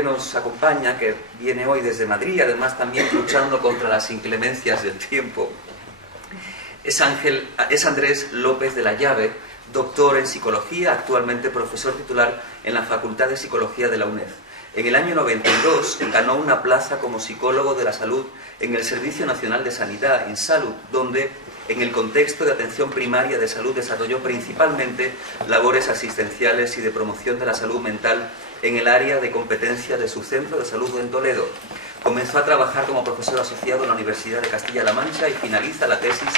que nos acompaña, que viene hoy desde Madrid, además también luchando contra las inclemencias del tiempo, es Andrés López de la Llave, doctor en Psicología, actualmente profesor titular en la Facultad de Psicología de la UNED. En el año 92 ganó una plaza como psicólogo de la salud en el Servicio Nacional de Sanidad, en Salud, donde en el contexto de atención primaria de salud desarrolló principalmente labores asistenciales y de promoción de la salud mental en el área de competencia de su centro de salud en Toledo. Comenzó a trabajar como profesor asociado en la Universidad de Castilla-La Mancha y finaliza la tesis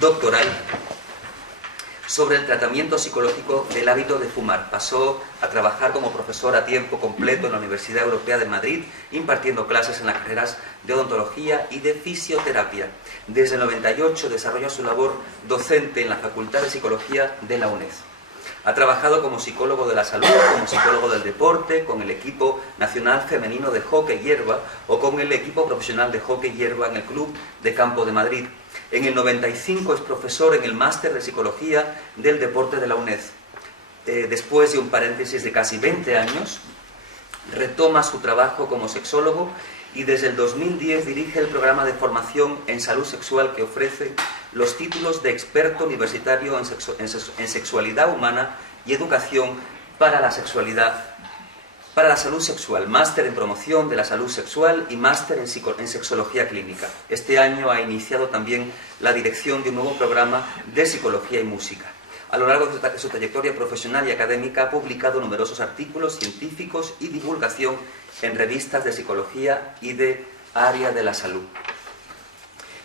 doctoral sobre el tratamiento psicológico del hábito de fumar. Pasó a trabajar como profesor a tiempo completo en la Universidad Europea de Madrid, impartiendo clases en las carreras de odontología y de fisioterapia. Desde el 98 desarrolló su labor docente en la Facultad de Psicología de la UNED. Ha trabajado como psicólogo de la salud, como psicólogo del deporte, con el equipo nacional femenino de hockey hierba o con el equipo profesional de hockey hierba en el Club de Campo de Madrid. En el 95 es profesor en el Máster de Psicología del Deporte de la UNED. Después de un paréntesis de casi 20 años, retoma su trabajo como sexólogo y desde el 2010 dirige el programa de formación en salud sexual que ofrece los títulos de experto universitario en sexualidad humana y educación para la sexualidad, para la salud sexual, máster en promoción de la salud sexual y máster en sexología clínica. Este año ha iniciado también la dirección de un nuevo programa de psicología y música. A lo largo de su trayectoria profesional y académica ha publicado numerosos artículos científicos y divulgación en revistas de psicología y de área de la salud.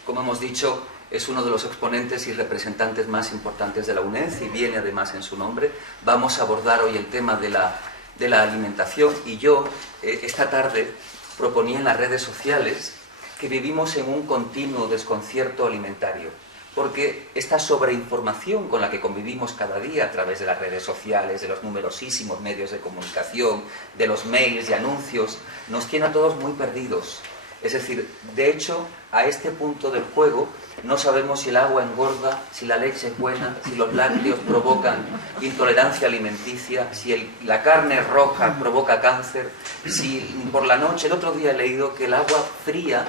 Como hemos dicho, es uno de los exponentes y representantes más importantes de la UNED y viene además en su nombre. Vamos a abordar hoy el tema de la alimentación y yo esta tarde proponía en las redes sociales que vivimos en un continuo desconcierto alimentario, porque esta sobreinformación con la que convivimos cada día a través de las redes sociales, de los numerosísimos medios de comunicación, de los mails y anuncios, nos tiene a todos muy perdidos. Es decir, de hecho, a este punto del juego no sabemos si el agua engorda, si la leche es buena, si los lácteos provocan intolerancia alimenticia, si la carne roja provoca cáncer, si por la noche, el otro día he leído que el agua fría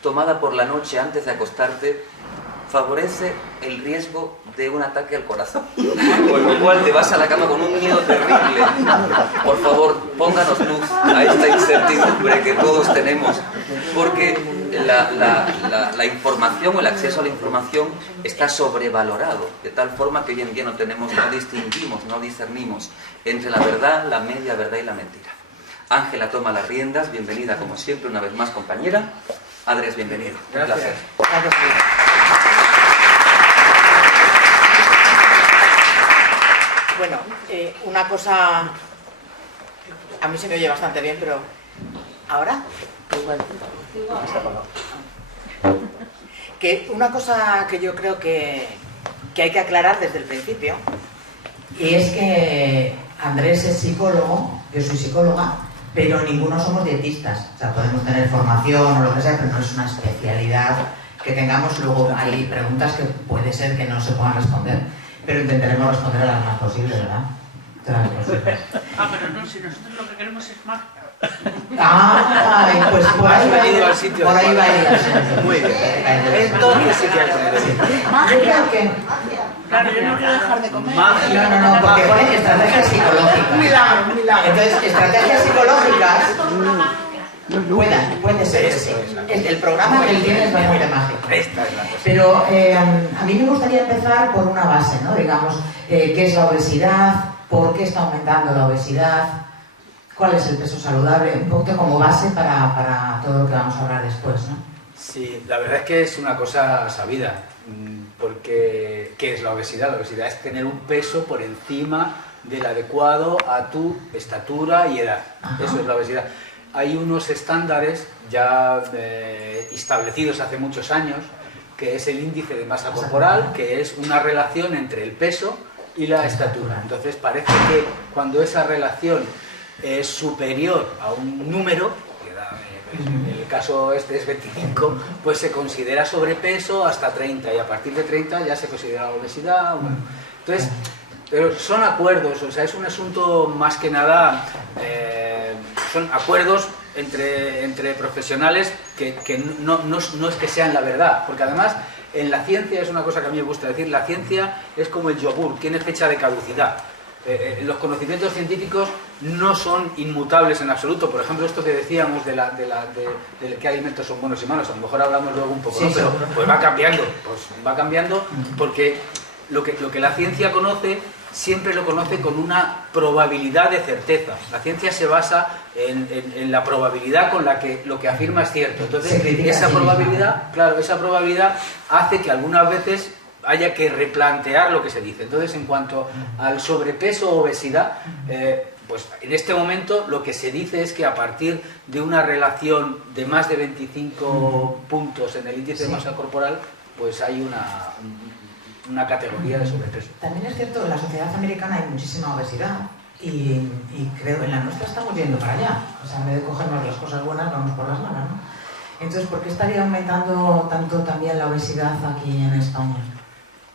tomada por la noche antes de acostarte favorece el riesgo de un ataque al corazón, con lo cual te vas a la cama con un miedo terrible. Por favor, pónganos luz a esta incertidumbre que todos tenemos, porque la información o el acceso a la información está sobrevalorado, de tal forma que hoy en día no distinguimos, no discernimos entre la verdad, la media verdad y la mentira. Ángela toma las riendas, bienvenida como siempre una vez más, compañera. Andrés, bienvenido. Gracias. Un placer. Gracias. Bueno, una cosa, a mí se me oye bastante bien, pero ¿ahora? Que una cosa que yo creo que hay que aclarar desde el principio, y es que Andrés es psicólogo, yo soy psicóloga, pero ninguno somos dietistas. O sea, podemos tener formación o lo que sea, pero no es una especialidad que tengamos. Luego hay preguntas que puede ser que no se puedan responder, pero intentaremos responder a las más posibles, ¿verdad? Pero no, si nosotros lo que queremos es más. Pues por ahí va a ir. al sitio Por ahí va a ir. Muy bien. Entonces sí que hay Yo creo que... Claro, yo no voy a dejar de comer. No, porque pone estrategias psicológicas. Un milagro. Entonces, estrategias psicológicas puede ser. El programa que él tiene es muy de magia. Esta es la cosa. Pero a mí me gustaría empezar por una base, ¿no? Digamos, ¿qué es la obesidad? ¿Por qué está aumentando la obesidad? ¿Cuál es el peso saludable? Un poquito como base para todo lo que vamos a hablar después, ¿no? Sí, la verdad es que es una cosa sabida, porque ¿qué es la obesidad? La obesidad es tener un peso por encima del adecuado a tu estatura y edad. Ajá. Eso es la obesidad. Hay unos estándares ya establecidos hace muchos años, que es el índice de masa corporal, que es una relación entre el peso y la estatura. Entonces parece que cuando esa relación es superior a un número, que da, en el caso este es 25, pues se considera sobrepeso hasta 30, y a partir de 30 ya se considera obesidad. Bueno, entonces, pero son acuerdos, o sea, es un asunto más que nada son acuerdos entre profesionales que no es que sean la verdad, porque además en la ciencia es una cosa que a mí me gusta decir, la ciencia es como el yogur, tiene fecha de caducidad. Los conocimientos científicos no son inmutables en absoluto. Por ejemplo, esto que decíamos de qué alimentos son buenos y malos, a lo mejor hablamos luego un poco, ¿no? Pero pues va cambiando porque lo que la ciencia conoce siempre lo conoce con una probabilidad de certeza. La ciencia se basa en la probabilidad con la que lo que afirma es cierto. Entonces, esa probabilidad hace que algunas veces haya que replantear lo que se dice. Entonces, en cuanto al sobrepeso o obesidad, pues en este momento lo que se dice es que a partir de una relación de más de 25 puntos en el índice de masa corporal, pues hay una categoría de sobrepeso. También es cierto, en la sociedad americana hay muchísima obesidad y creo que en la nuestra estamos yendo para allá. O sea, en vez de cogernos las cosas buenas, vamos por las malas, ¿no? Entonces, ¿por qué estaría aumentando tanto también la obesidad aquí en España?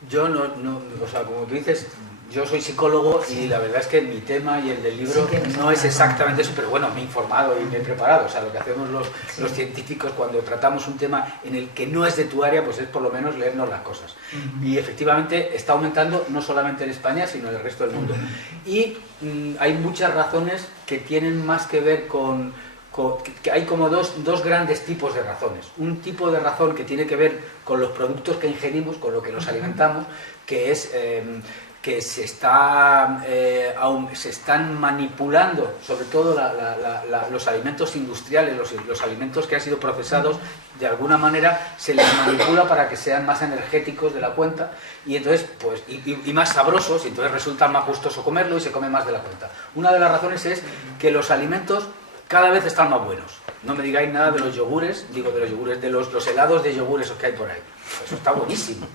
Yo o sea, como tú dices, yo soy psicólogo y la verdad es que mi tema y el del libro no es exactamente eso, pero bueno, me he informado y me he preparado. O sea, lo que hacemos los científicos cuando tratamos un tema en el que no es de tu área, pues es por lo menos leernos las cosas. Y efectivamente está aumentando no solamente en España, sino en el resto del mundo. Y hay muchas razones que tienen más que ver que hay como dos grandes tipos de razones. Un tipo de razón que tiene que ver con los productos que ingerimos, con lo que nos alimentamos, que es que se están manipulando, sobre todo los alimentos industriales, los alimentos que han sido procesados, de alguna manera se les manipula para que sean más energéticos de la cuenta y entonces pues y más sabrosos, y entonces resulta más gustoso comerlo y se come más de la cuenta. Una de las razones es que los alimentos cada vez están más buenos. No me digáis nada de los yogures, de los helados de yogur esos que hay por ahí. Eso está buenísimo.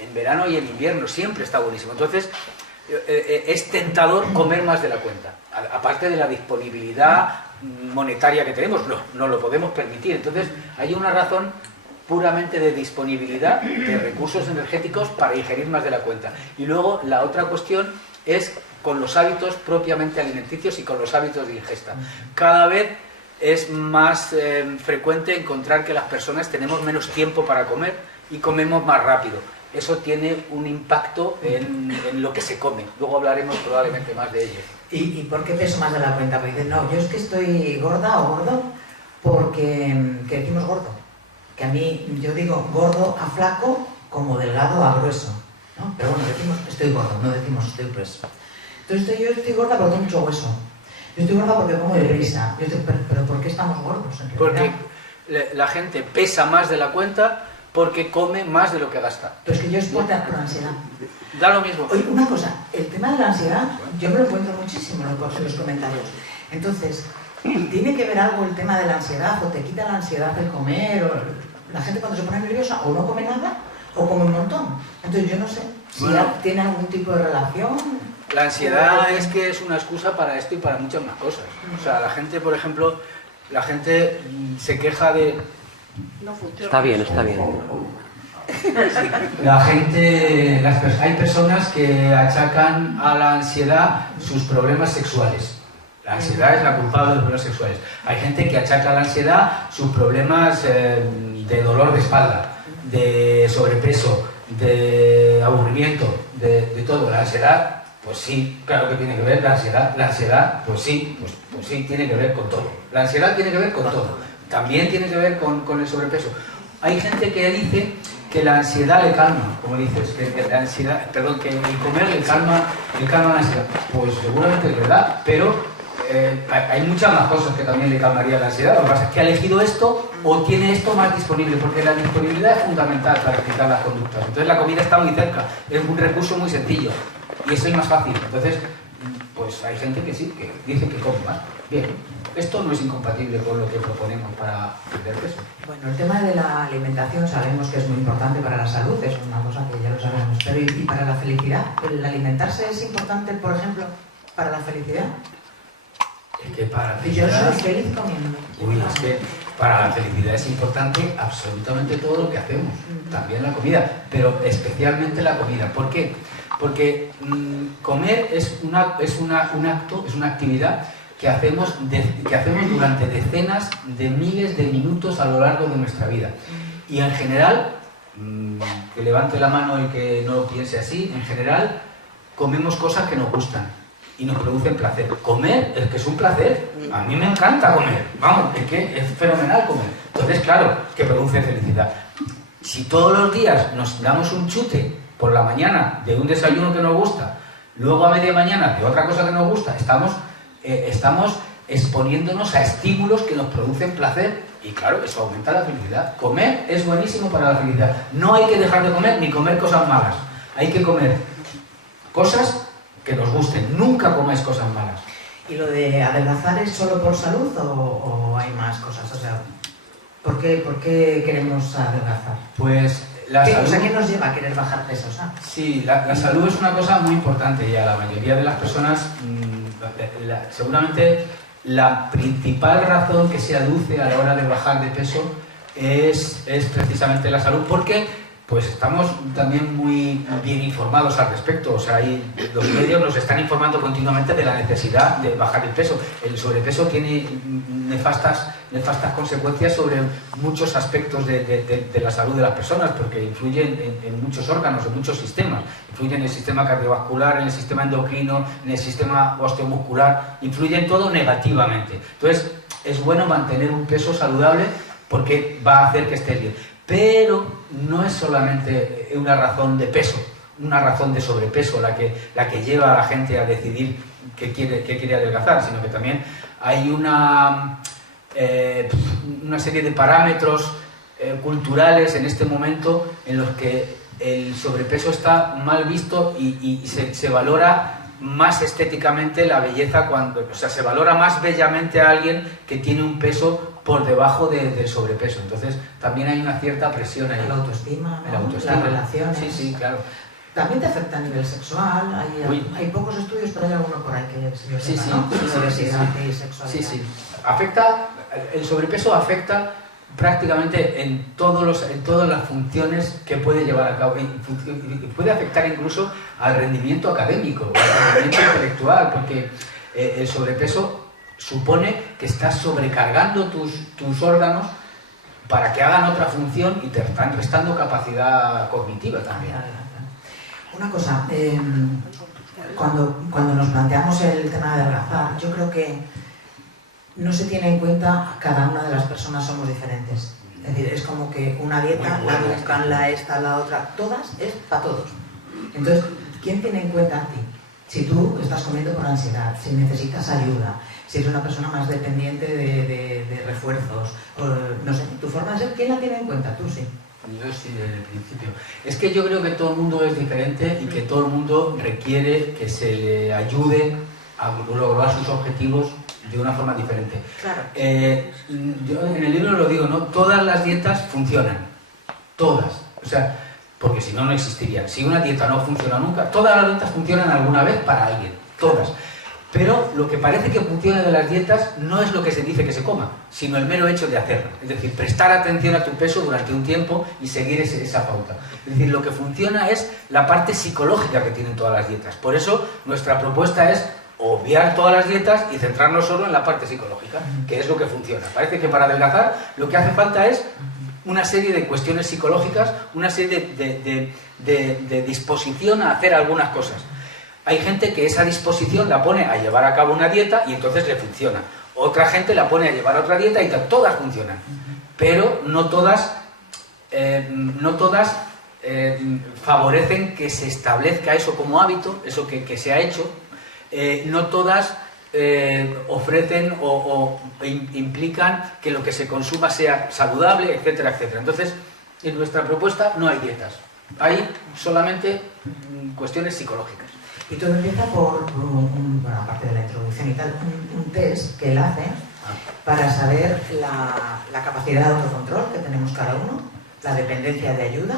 En verano y en invierno siempre está buenísimo. Entonces, es tentador comer más de la cuenta. Aparte de la disponibilidad monetaria que tenemos, no lo podemos permitir. Entonces, hay una razón puramente de disponibilidad de recursos energéticos para ingerir más de la cuenta. Y luego, la otra cuestión es con los hábitos propiamente alimenticios y con los hábitos de ingesta. Cada vez es más frecuente encontrar que las personas tenemos menos tiempo para comer y comemos más rápido. Eso tiene un impacto en lo que se come. Luego hablaremos probablemente más de ello. ¿Y por qué peso más de la cuenta? Porque dicen, no, yo es que estoy gorda o gordo porque decimos gordo. Que a mí, yo digo gordo a flaco como delgado a grueso, ¿no? Pero bueno, decimos estoy gordo, no decimos estoy grueso. Entonces yo estoy gorda porque tengo mucho hueso. Yo estoy gorda porque como deprisa. Pero ¿por qué estamos gordos? Porque la gente pesa más de la cuenta porque come más de lo que gasta. Pero es que yo es por la ansiedad. Da lo mismo. Oye, una cosa, el tema de la ansiedad, yo me lo encuentro muchísimo en los comentarios. Entonces, ¿tiene que ver algo el tema de la ansiedad? ¿O te quita la ansiedad el comer? O la gente cuando se pone nerviosa o no come nada o come un montón. Entonces yo no sé si tiene algún tipo de relación. La ansiedad es que es una excusa para esto y para muchas más cosas. O sea, la gente, por ejemplo, se queja de... No funciona. Está bien, está bien. La gente, hay personas que achacan a la ansiedad sus problemas sexuales. La ansiedad es la culpable de los problemas sexuales. Hay gente que achaca a la ansiedad sus problemas de dolor de espalda, de sobrepeso, de aburrimiento, de todo. La ansiedad, pues sí, claro que tiene que ver. La ansiedad, pues sí tiene que ver con todo. La ansiedad tiene que ver con todo. También tiene que ver con el sobrepeso. Hay gente que dice que la ansiedad le calma, como dices, que el comer le calma la ansiedad. Pues seguramente es verdad, pero hay muchas más cosas que también le calmaría la ansiedad. Lo que pasa es que ha elegido esto o tiene esto más disponible, porque la disponibilidad es fundamental para explicar las conductas. Entonces la comida está muy cerca, es un recurso muy sencillo y eso es más fácil. Entonces, pues hay gente que sí, que dice que come más. Bien, esto no es incompatible con lo que proponemos para perder peso. Bueno, el tema de la alimentación sabemos que es muy importante para la salud, es una cosa que ya lo sabemos, pero ¿y para la felicidad? ¿El alimentarse es importante, por ejemplo, para la felicidad? Es que para la Yo felicidad... soy feliz comiendo. Uy, es que para la felicidad es importante absolutamente todo lo que hacemos, también la comida, pero especialmente la comida. ¿Por qué? Porque comer es un acto, es una actividad que hacemos durante decenas de miles de minutos a lo largo de nuestra vida. Y en general, que levante la mano el que no lo piense así, en general comemos cosas que nos gustan y nos producen placer. Comer es que es un placer. A mí me encanta comer. Vamos, es que es fenomenal comer. Entonces, claro, que produce felicidad. Si todos los días nos damos un chute por la mañana de un desayuno que nos gusta, luego a media mañana de otra cosa que nos gusta, estamos exponiéndonos a estímulos que nos producen placer y claro, eso aumenta la felicidad. Comer es buenísimo para la felicidad. No hay que dejar de comer ni comer cosas malas. Hay que comer cosas que nos gusten. Nunca comáis cosas malas. ¿Y lo de adelgazar es solo por salud o hay más cosas? O sea, ¿por qué queremos adelgazar? Pues la salud... O sea, ¿qué nos lleva a querer bajar peso? Sí, la salud es una cosa muy importante y a la mayoría de las personas seguramente la principal razón que se aduce a la hora de bajar de peso es precisamente la salud, porque pues estamos también muy bien informados al respecto. O sea, los medios nos están informando continuamente de la necesidad de bajar el peso. El sobrepeso tiene nefastas consecuencias sobre muchos aspectos de la salud de las personas, porque influye en muchos órganos, en muchos sistemas. Influye en el sistema cardiovascular, en el sistema endocrino, en el sistema osteomuscular. Influye en todo negativamente. Entonces, es bueno mantener un peso saludable porque va a hacer que estés bien. Pero no es solamente una razón de peso, una razón de sobrepeso la que lleva a la gente a decidir que quiere adelgazar, sino que también hay una serie de parámetros culturales en este momento en los que el sobrepeso está mal visto y se valora más estéticamente la belleza o sea, se valora más bellamente a alguien que tiene un peso por debajo del sobrepeso. Entonces también hay una cierta presión ahí. La autoestima, ¿no? La autoestima. Las relaciones. Sí, claro. También te afecta a nivel sexual. Hay pocos estudios, pero hay alguno por ahí que yo sepa, ¿no? Obesidad y sexualidad. Sí. El sobrepeso afecta prácticamente en todas las funciones que puede llevar a cabo. Puede afectar incluso al rendimiento académico, al rendimiento intelectual, porque el sobrepeso supone que estás sobrecargando tus órganos para que hagan otra función y te están restando capacidad cognitiva también. Una cosa, cuando nos planteamos el tema de adelgazar, yo creo que no se tiene en cuenta cada una de las personas somos diferentes. Es decir, es como que una dieta, la buscan, la otra, todas es para todos. Entonces, ¿quién tiene en cuenta a ti? Si tú estás comiendo por ansiedad, si necesitas ayuda, si eres una persona más dependiente de refuerzos, no sé, tu forma de ser, ¿quién la tiene en cuenta? Tú sí. Yo sí, desde el principio. Es que yo creo que todo el mundo es diferente y que todo el mundo requiere que se le ayude a lograr sus objetivos de una forma diferente. Claro. Yo en el libro lo digo, ¿no? Todas las dietas funcionan. Todas. O sea, porque si no, no existirían. Si una dieta no funciona nunca, todas las dietas funcionan alguna vez para alguien. Todas. Pero lo que parece que funciona de las dietas no es lo que se dice que se coma, sino el mero hecho de hacerlo. Es decir, prestar atención a tu peso durante un tiempo y seguir esa pauta. Es decir, lo que funciona es la parte psicológica que tienen todas las dietas. Por eso nuestra propuesta es obviar todas las dietas y centrarnos solo en la parte psicológica, que es lo que funciona. Parece que para adelgazar lo que hace falta es una serie de cuestiones psicológicas, una serie de disposición a hacer algunas cosas. Hay gente que esa disposición la pone a llevar a cabo una dieta y entonces le funciona. Otra gente la pone a llevar otra dieta y todas funcionan. Pero no todas favorecen que se establezca eso como hábito, eso que se ha hecho. No todas ofrecen o implican que lo que se consuma sea saludable, etcétera, etcétera. Entonces, en nuestra propuesta no hay dietas. Hay solamente cuestiones psicológicas. Y todo empieza por bueno, aparte de la introducción y tal, un test que él hace para saber la capacidad de autocontrol que tenemos cada uno, la dependencia de ayuda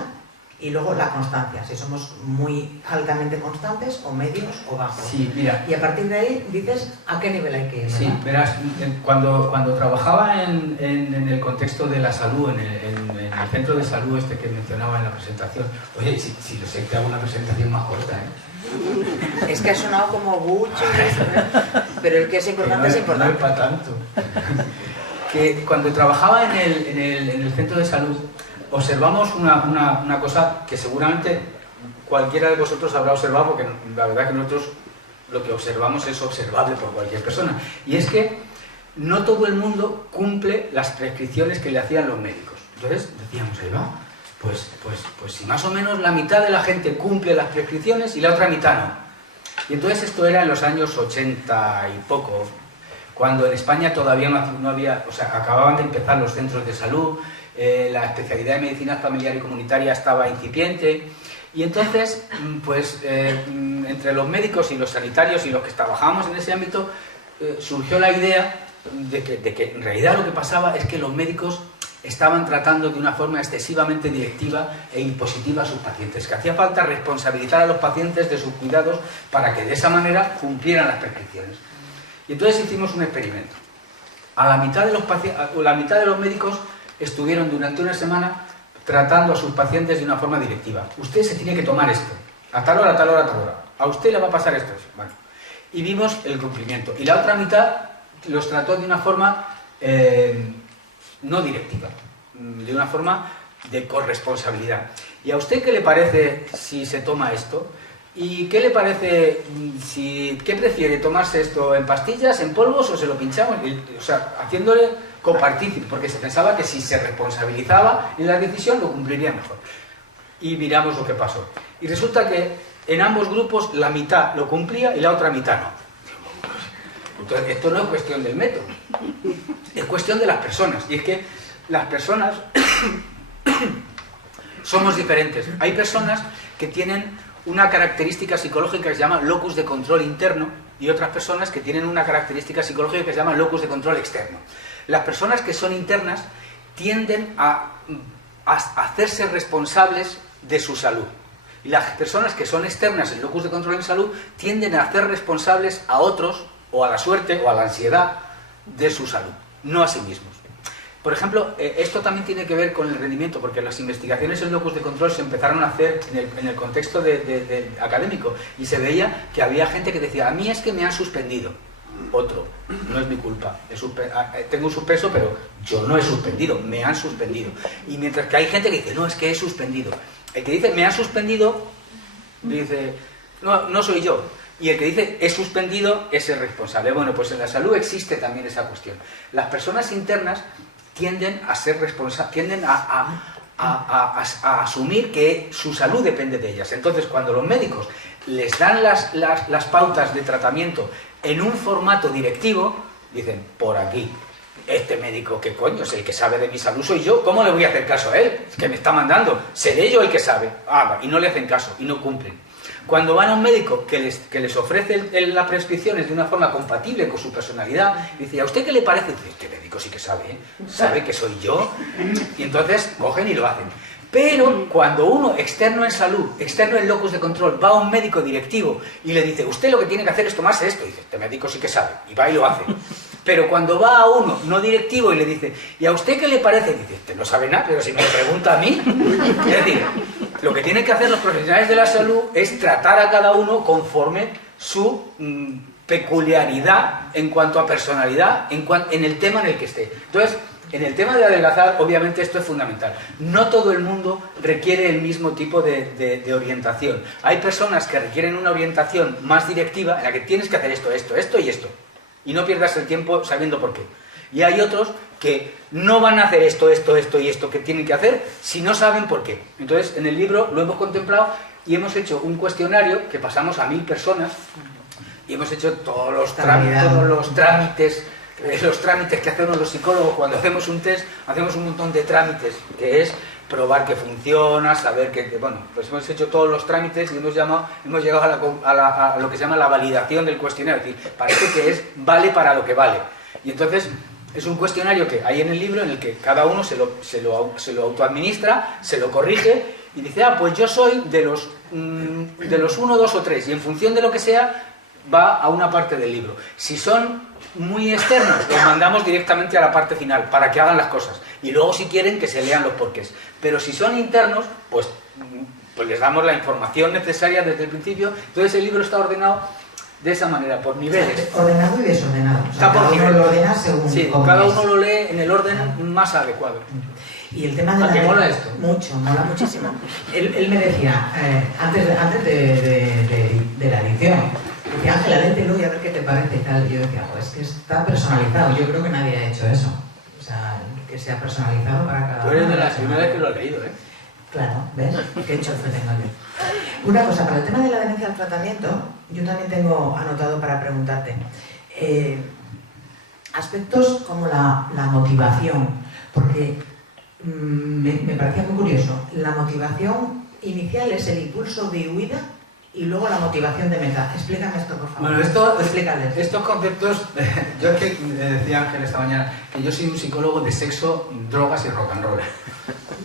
Y luego la constancia, si somos muy altamente constantes o medios o bajos. Sí, mira. Y a partir de ahí dices a qué nivel hay que ir. Sí, verás, cuando trabajaba en el contexto de la salud, en el centro de salud este que mencionaba en la presentación, oye, si lo sé, te hago una presentación más corta, ¿eh? Es que ha sonado como mucho, pero el que es importante es importante. No es para tanto. Que cuando trabajaba en el centro de salud, observamos una cosa que seguramente cualquiera de vosotros habrá observado, porque la verdad es que nosotros lo que observamos es observable por cualquier persona, y es que no todo el mundo cumple las prescripciones que le hacían los médicos. Entonces decíamos, ahí va, pues si más o menos la mitad de la gente cumple las prescripciones y la otra mitad no. Y entonces esto era en los años 80 y poco, cuando en España todavía no había, o sea, acababan de empezar los centros de salud, la especialidad de medicina familiar y comunitaria estaba incipiente, y entonces, pues, entre los médicos y los sanitarios y los que trabajábamos en ese ámbito, surgió la idea de que en realidad lo que pasaba es que los médicos estaban tratando de una forma excesivamente directiva e impositiva a sus pacientes, que hacía falta responsabilizar a los pacientes de sus cuidados para que de esa manera cumplieran las prescripciones. Y entonces hicimos un experimento. La mitad de los médicos estuvieron durante una semana tratando a sus pacientes de una forma directiva. Usted se tiene que tomar esto, a tal hora, a tal hora, a tal hora. A usted le va a pasar esto. Bueno, y vimos el cumplimiento. Y la otra mitad los trató de una forma no directiva, de una forma de corresponsabilidad. ¿Y a usted qué le parece si se toma esto? ¿Y qué le parece, qué prefiere, tomarse esto en pastillas, en polvos o se lo pinchamos? O sea, haciéndole copartícipe, porque se pensaba que si se responsabilizaba en la decisión lo cumpliría mejor. Y miramos lo que pasó. Y resulta que en ambos grupos la mitad lo cumplía y la otra mitad no. Entonces, esto no es cuestión del método, es cuestión de las personas. Y es que las personas somos diferentes. Hay personas que tienen una característica psicológica que se llama locus de control interno y otras personas que tienen una característica psicológica que se llama locus de control externo. Las personas que son internas tienden a hacerse responsables de su salud. Y las personas que son externas, el locus de control en salud, tienden a hacer responsables a otros, o a la suerte, o a la ansiedad de su salud, no a sí mismos. Por ejemplo, esto también tiene que ver con el rendimiento, porque las investigaciones en locus de control se empezaron a hacer en el contexto académico, y se veía que había gente que decía, a mí es que me han suspendido. Otro, no es mi culpa, tengo un suspenso, pero yo no he suspendido, me han suspendido. Y mientras que hay gente que dice, no, es que he suspendido. El que dice, me han suspendido, dice, no soy yo. Y el que dice, he suspendido, es el responsable. Bueno, pues en la salud existe también esa cuestión. Las personas internas tienden a ser responsables, tienden a asumir que su salud depende de ellas. Entonces, cuando los médicos les dan las pautas de tratamiento en un formato directivo, dicen, por aquí, este médico, ¿qué coño? Es el que sabe de mi salud, soy yo, ¿cómo le voy a hacer caso a él? Es que me está mandando, seré yo el que sabe. Y no le hacen caso, y no cumplen. Cuando van a un médico que les ofrece las prescripciones de una forma compatible con su personalidad, dice, ¿a usted qué le parece? Dice, este médico sí que sabe, ¿eh? Sabe que soy yo. Y entonces cogen y lo hacen. Pero cuando uno, externo en salud, externo en locus de control, va a un médico directivo y le dice, usted lo que tiene que hacer es tomarse esto, dice, este médico sí que sabe, y va y lo hace. Pero cuando va a uno no directivo y le dice, ¿y a usted qué le parece? Dice, este no sabe nada, pero si me lo pregunta a mí. Es decir, lo que tienen que hacer los profesionales de la salud es tratar a cada uno conforme su peculiaridad en cuanto a personalidad, en el tema en el que esté. Entonces, en el tema de adelgazar, obviamente esto es fundamental. No todo el mundo requiere el mismo tipo de orientación. Hay personas que requieren una orientación más directiva en la que tienes que hacer esto, esto, esto y esto. Y no pierdas el tiempo sabiendo por qué. Y hay otros que no van a hacer esto, esto, esto y esto que tienen que hacer si no saben por qué. Entonces, en el libro lo hemos contemplado y hemos hecho un cuestionario que pasamos a 1000 personas y hemos hecho todos los trámites que hacemos los psicólogos cuando hacemos un test. Hacemos un montón de trámites, que es probar que funciona, saber que... Bueno, pues hemos hecho todos los trámites y hemos llegado a lo que se llama la validación del cuestionario. Es decir, parece que vale para lo que vale. Y entonces es un cuestionario que hay en el libro en el que cada uno se lo autoadministra, se lo corrige y dice, pues yo soy de los 1, 2 o 3, y en función de lo que sea, va a una parte del libro. Si son muy externos, los mandamos directamente a la parte final, para que hagan las cosas. Y luego, si quieren, que se lean los porqués. Pero si son internos, pues les damos la información necesaria desde el principio. Entonces el libro está ordenado de esa manera, por niveles. Ordenado y desordenado. O sea, Está por cada uno niveles. lo ordena según Sí, cómo cada es. uno lo lee en el orden más adecuado. Y el tema de ¿A qué mola esto? Mucho, mola muchísimo. Él me decía, antes de la edición, decía, Ángela, léetelo y a ver qué te parece y tal. Y yo decía, pues que está personalizado. Yo creo que nadie ha hecho eso. O sea, que sea personalizado para cada Tú eres uno. de las primeras que lo has leído, ¿eh? Claro, ¿ves? Qué enchufe tengo yo. Una cosa, para el tema de la adherencia al tratamiento, yo también tengo anotado para preguntarte. Aspectos como la motivación, porque me parecía muy curioso. La motivación inicial es el impulso de huida y luego la motivación de meta. Explícame esto, por favor. Bueno, explícales. estos conceptos, yo es que decía Ángel esta mañana que yo soy un psicólogo de sexo, drogas y rock and roll.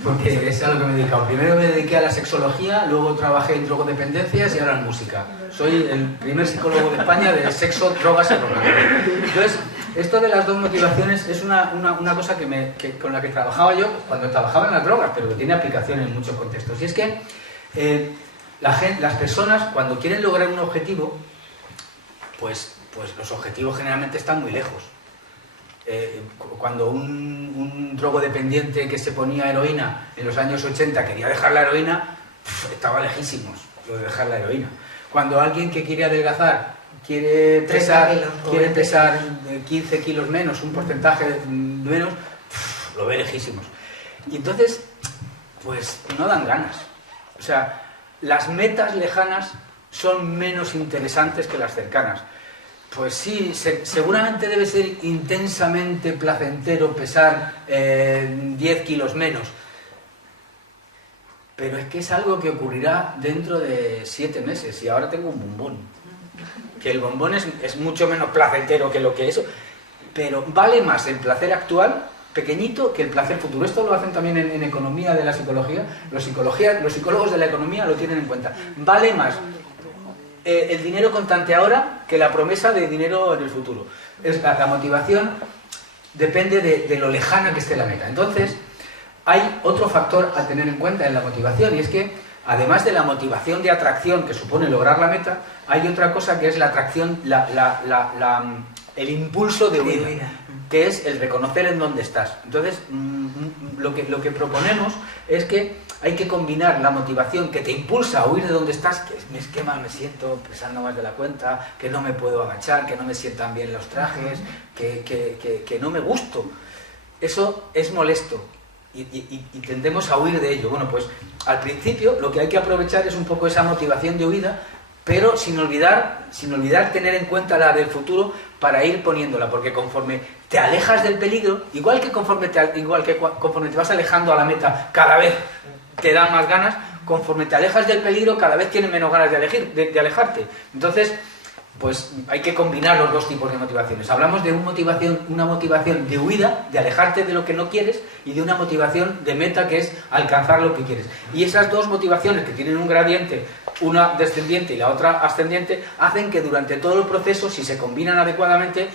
Porque es a lo que me he dedicado. Primero me dediqué a la sexología, luego trabajé en drogodependencias y ahora en música. Soy el primer psicólogo de España de sexo, drogas y rock and roll. Entonces, esto de las dos motivaciones es una cosa con la que trabajaba yo cuando trabajaba en las drogas, pero que tiene aplicación en muchos contextos. Y es que las personas, cuando quieren lograr un objetivo, pues los objetivos generalmente están muy lejos. Cuando un drogodependiente que se ponía heroína en los años 80 quería dejar la heroína, estaba lejísimos lo de dejar la heroína. Cuando alguien que quiere adelgazar quiere pesar 15 kilos menos, un porcentaje menos, lo ve lejísimos. Y entonces, pues no dan ganas. O sea, las metas lejanas son menos interesantes que las cercanas. Pues sí, seguramente debe ser intensamente placentero pesar 10 kilos menos. Pero es que es algo que ocurrirá dentro de 7 meses y ahora tengo un bombón. Que el bombón es mucho menos placentero que lo que eso. Pero vale más el placer actual, pequeñito, que el placer futuro. Esto lo hacen también en economía de la psicología. Los psicólogos de la economía lo tienen en cuenta. Vale más el dinero contante ahora que la promesa de dinero en el futuro. La motivación depende de lo lejana que esté la meta. Entonces, hay otro factor a tener en cuenta en la motivación, y es que, además de la motivación de atracción que supone lograr la meta, hay otra cosa que es la atracción, el impulso de huida, que es el reconocer en dónde estás. Entonces, lo que proponemos es que hay que combinar la motivación que te impulsa a huir de donde estás, que es que mal me siento pesando más de la cuenta, que no me puedo agachar, que no me sientan bien los trajes, que no me gusto. Eso es molesto y tendemos a huir de ello. Bueno, pues al principio lo que hay que aprovechar es un poco esa motivación de huida, pero sin olvidar tener en cuenta la del futuro para ir poniéndola, porque conforme te alejas del peligro, igual que conforme te vas alejando a la meta, cada vez te dan más ganas, conforme te alejas del peligro, cada vez tienes menos ganas de alejarte. Entonces, pues hay que combinar los dos tipos de motivaciones. Hablamos de una motivación de huida, de alejarte de lo que no quieres, y de una motivación de meta, que es alcanzar lo que quieres. Y esas dos motivaciones, que tienen un gradiente, una descendiente y la otra ascendiente, hacen que durante todo el proceso, si se combinan adecuadamente,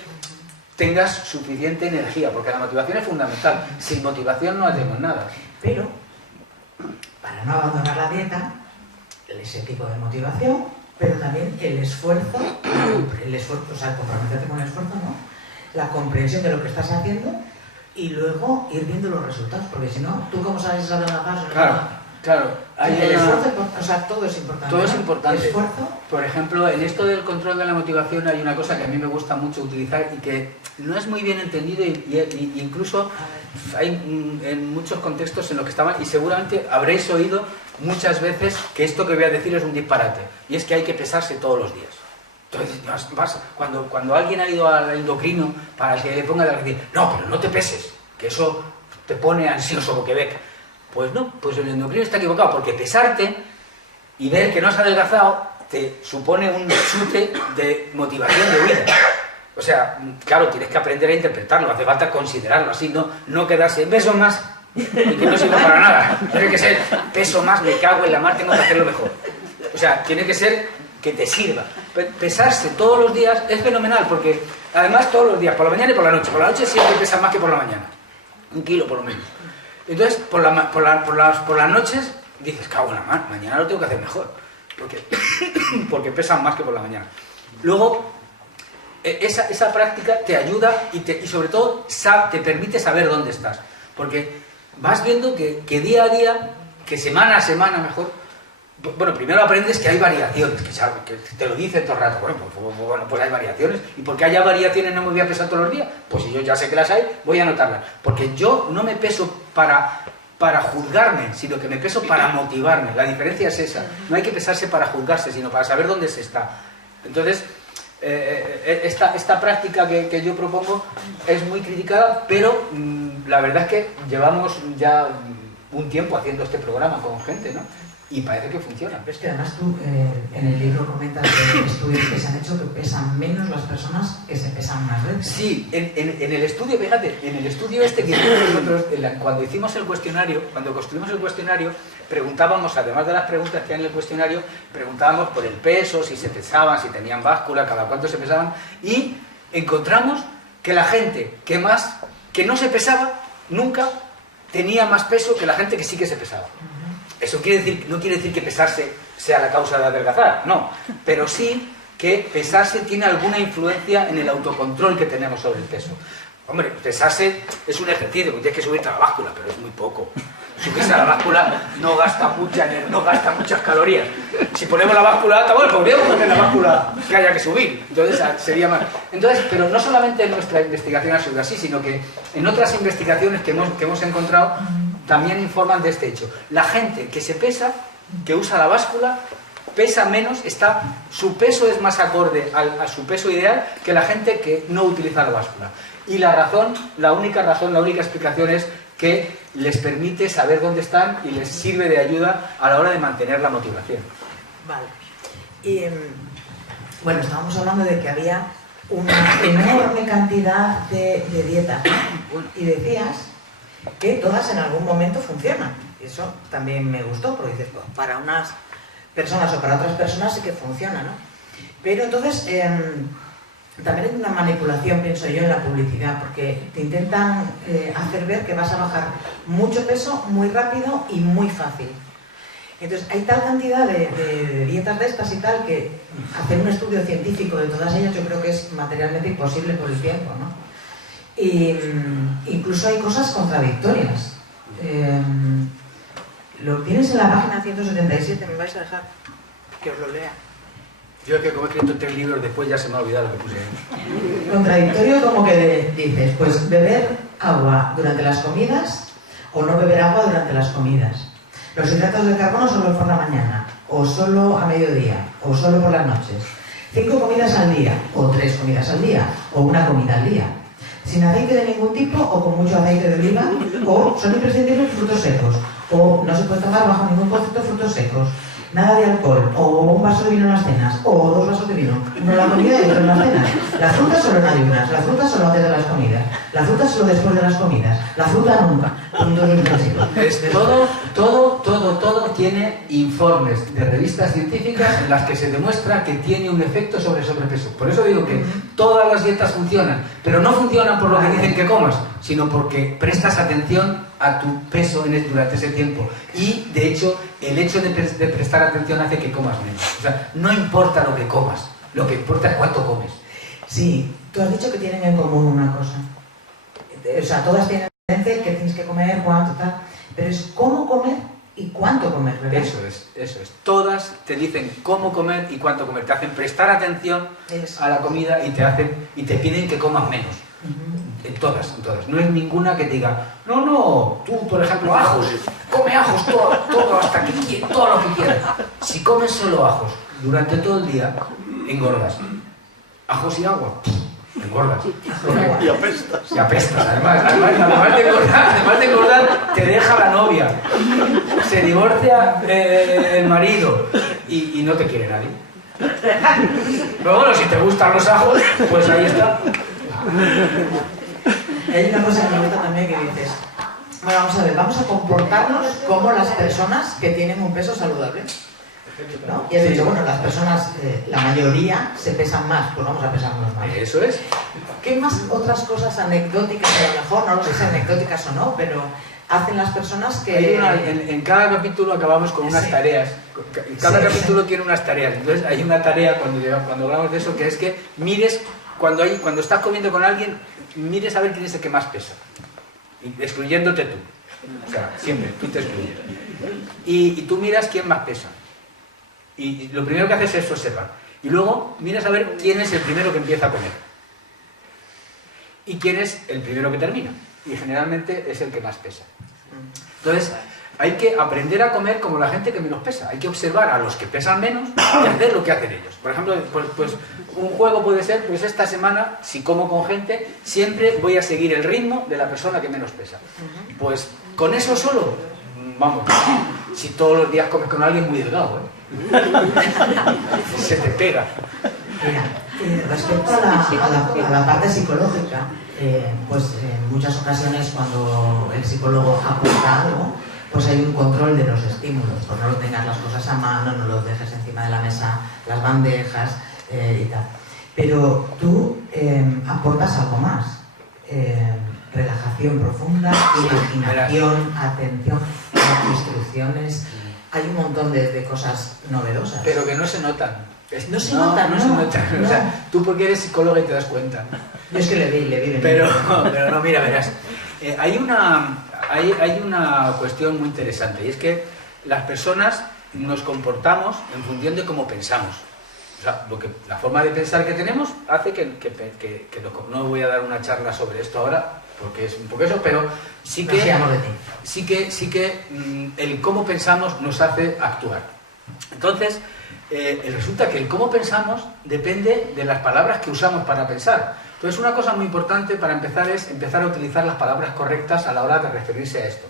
tengas suficiente energía, porque la motivación es fundamental. Sin motivación no hacemos nada. Pero, para no abandonar la dieta, ese tipo de motivación, pero también el esfuerzo, o sea, comprometerte con el esfuerzo, ¿no? La comprensión de lo que estás haciendo y luego ir viendo los resultados, porque si no, ¿tú cómo sabes esa paso? Claro. El esfuerzo, o sea, todo es importante. Todo es ¿no? importante. El esfuerzo. Por ejemplo, en esto del control de la motivación hay una cosa que a mí me gusta mucho utilizar y que no es muy bien entendido y incluso hay en muchos contextos en los que estaban, y seguramente habréis oído muchas veces que esto que voy a decir es un disparate, y es que hay que pesarse todos los días. Entonces, cuando alguien ha ido al endocrino para que le ponga a decir, no, pero no te peses, que eso te pone ansioso porque ve. Pues no, pues el endocrino está equivocado, porque pesarte y ver que no has adelgazado te supone un chute de motivación de huida. O sea, claro, tienes que aprender a interpretarlo, hace falta considerarlo así, no quedarse, peso más, y que no sirve para nada. Tiene que ser peso más, me cago en la mar, tengo que hacerlo mejor. O sea, tiene que ser que te sirva. Pesarse todos los días es fenomenal, porque además todos los días, por la mañana y por la noche. Por la noche siempre pesas más que por la mañana. 1 kilo por lo menos. Entonces, por las noches dices, cago en la mar, mañana lo tengo que hacer mejor. Porque pesan más que por la mañana. Luego, esa práctica te ayuda y sobre todo te permite saber dónde estás. Porque vas viendo que día a día, que semana a semana mejor, bueno, primero aprendes que hay variaciones, que te lo dicen todo el rato. Bueno, pues hay variaciones. ¿Y porque haya variaciones no me voy a pesar todos los días? Pues si yo ya sé que las hay, voy a anotarlas. Porque yo no me peso para juzgarme, sino que me peso para motivarme. La diferencia es esa. No hay que pesarse para juzgarse, sino para saber dónde se está. Entonces, esta práctica que yo propongo es muy criticada, pero la verdad es que llevamos ya un tiempo haciendo este programa con gente, ¿no? Y parece que funciona. Pero es que además tú en el libro comentas de estudios que se han hecho que pesan menos las personas que se pesan más veces. Sí, en el estudio, fíjate, en el estudio este que hicimos nosotros, cuando hicimos el cuestionario, cuando construimos el cuestionario, preguntábamos, además de las preguntas que hay en el cuestionario, preguntábamos por el peso, si se pesaban, si tenían báscula, cada cuánto se pesaban, y encontramos que la gente que no se pesaba, nunca tenía más peso que la gente que sí que se pesaba. Eso no quiere decir que pesarse sea la causa de adelgazar, no, pero sí que pesarse tiene alguna influencia en el autocontrol que tenemos sobre el peso. Hombre, pesarse es un ejercicio, tienes que subirte a la báscula, pero es muy poco. Subirse a la báscula no gasta muchas calorías. Si ponemos la báscula alta, bueno, podríamos poner la báscula que haya que subir, entonces sería más. Entonces, pero no solamente en nuestra investigación ha sido así, sino que en otras investigaciones que hemos encontrado también informan de este hecho. La gente que se pesa, que usa la báscula, pesa menos, su peso es más acorde a su peso ideal que la gente que no utiliza la báscula. Y la única explicación es que les permite saber dónde están y les sirve de ayuda a la hora de mantener la motivación. Vale. Y bueno, estábamos hablando de que había una enorme cantidad de dietas, ¿no? Y decías que todas en algún momento funcionan. Y eso también me gustó, porque dices, pues, para unas personas o para otras personas sí que funciona, ¿no? Pero entonces también hay una manipulación, pienso yo, en la publicidad, porque te intentan hacer ver que vas a bajar mucho peso muy rápido y muy fácil. Entonces hay tal cantidad de dietas de estas y tal que hacer un estudio científico de todas ellas yo creo que es materialmente imposible por el tiempo, ¿no? Y incluso hay cosas contradictorias. Lo tienes en la página 177, me vais a dejar que os lo lea. Yo que como he escrito 3 libros después ya se me ha olvidado lo que puse ahí. Contradictorio como que dices, pues beber agua durante las comidas o no beber agua durante las comidas. Los hidratos de carbono solo por la mañana, o solo a mediodía, o solo por las noches. 5 comidas al día, o 3 comidas al día, o 1 comida al día. Sin aceite de ningún tipo, o con mucho aceite de oliva, o son imprescindibles frutos secos, o no se puede tomar bajo ningún concepto frutos secos. Nada de alcohol, o un vaso de vino en las cenas, o 2 vasos de vino, uno en la comida y otro en las cenas. La fruta solo en ayunas, la fruta solo antes de las comidas, la fruta solo después de las comidas, la fruta nunca. Puntos suspensivos. Todo tiene informes de revistas científicas en las que se demuestra que tiene un efecto sobre el sobrepeso. Por eso digo que todas las dietas funcionan, pero no funcionan por lo que dicen que comas, sino porque prestas atención a tu peso durante ese tiempo. Y, de hecho, el hecho de prestar atención hace que comas menos. O sea, no importa lo que comas, lo que importa es cuánto comes. Sí, tú has dicho que tienen en común una cosa. O sea, todas tienen que tienes que comer, cuánto, tal. Pero es cómo comer y cuánto comer, ¿verdad? Eso es. Todas te dicen cómo comer y cuánto comer. Te hacen prestar atención a la comida y te piden que comas menos. En todas. No es ninguna que te diga, no, tú, por ejemplo, ajos, come ajos todo hasta que quieras, todo lo que quieras. Si comes solo ajos durante todo el día, engordas. Ajos y agua, engordas. Y apestas. Además de engordar, te deja la novia. Se divorcia el marido y no te quiere nadie. Pero bueno, si te gustan los ajos, pues ahí está. Hay una cosa que me gusta también que dices, Bueno, vamos a ver, vamos a comportarnos como las personas que tienen un peso saludable, ¿no? Y has dicho, bueno, las personas, la mayoría se pesan más, pues vamos a pesarnos más. Eso es. ¿Qué más otras cosas anecdóticas, a lo mejor, no lo sé si anecdóticas o no, pero hacen las personas que... En cada capítulo acabamos con unas tareas. Cada capítulo tiene unas tareas. Entonces hay una tarea cuando hablamos de eso, que es que mires, cuando estás comiendo con alguien, mires a ver quién es el que más pesa. Excluyéndote tú. O sea, siempre, tú te excluyes. Y tú miras quién más pesa. Y lo primero que haces es observar. Y luego miras a ver quién es el primero que empieza a comer. Y quién es el primero que termina. Y generalmente es el que más pesa. Entonces, hay que aprender a comer como la gente que menos pesa. Hay que observar a los que pesan menos y hacer lo que hacen ellos. Por ejemplo, pues un juego puede ser, pues esta semana, si como con gente, siempre voy a seguir el ritmo de la persona que menos pesa. Pues con eso solo, vamos, si todos los días comes con alguien muy delgado, se te pega. Mira, respecto a la parte psicológica, pues en muchas ocasiones cuando el psicólogo aporta algo, pues hay un control de los estímulos, pues no lo tengas las cosas a mano, no los dejes encima de la mesa, las bandejas y tal. Pero tú aportas algo más, relajación profunda, imaginación, atención, instrucciones, hay un montón de cosas novedosas. Pero que no se notan. No se notan. O sea, tú porque eres psicóloga y te das cuenta. Yo es que le vi. Pero no, mira, verás. Hay una cuestión muy interesante, y es que las personas nos comportamos en función de cómo pensamos. O sea, la forma de pensar que tenemos hace que no voy a dar una charla sobre esto ahora, porque es un poco eso, pero sí que el cómo pensamos nos hace actuar. Entonces, resulta que el cómo pensamos depende de las palabras que usamos para pensar. Entonces, una cosa muy importante para empezar es empezar a utilizar las palabras correctas a la hora de referirse a esto.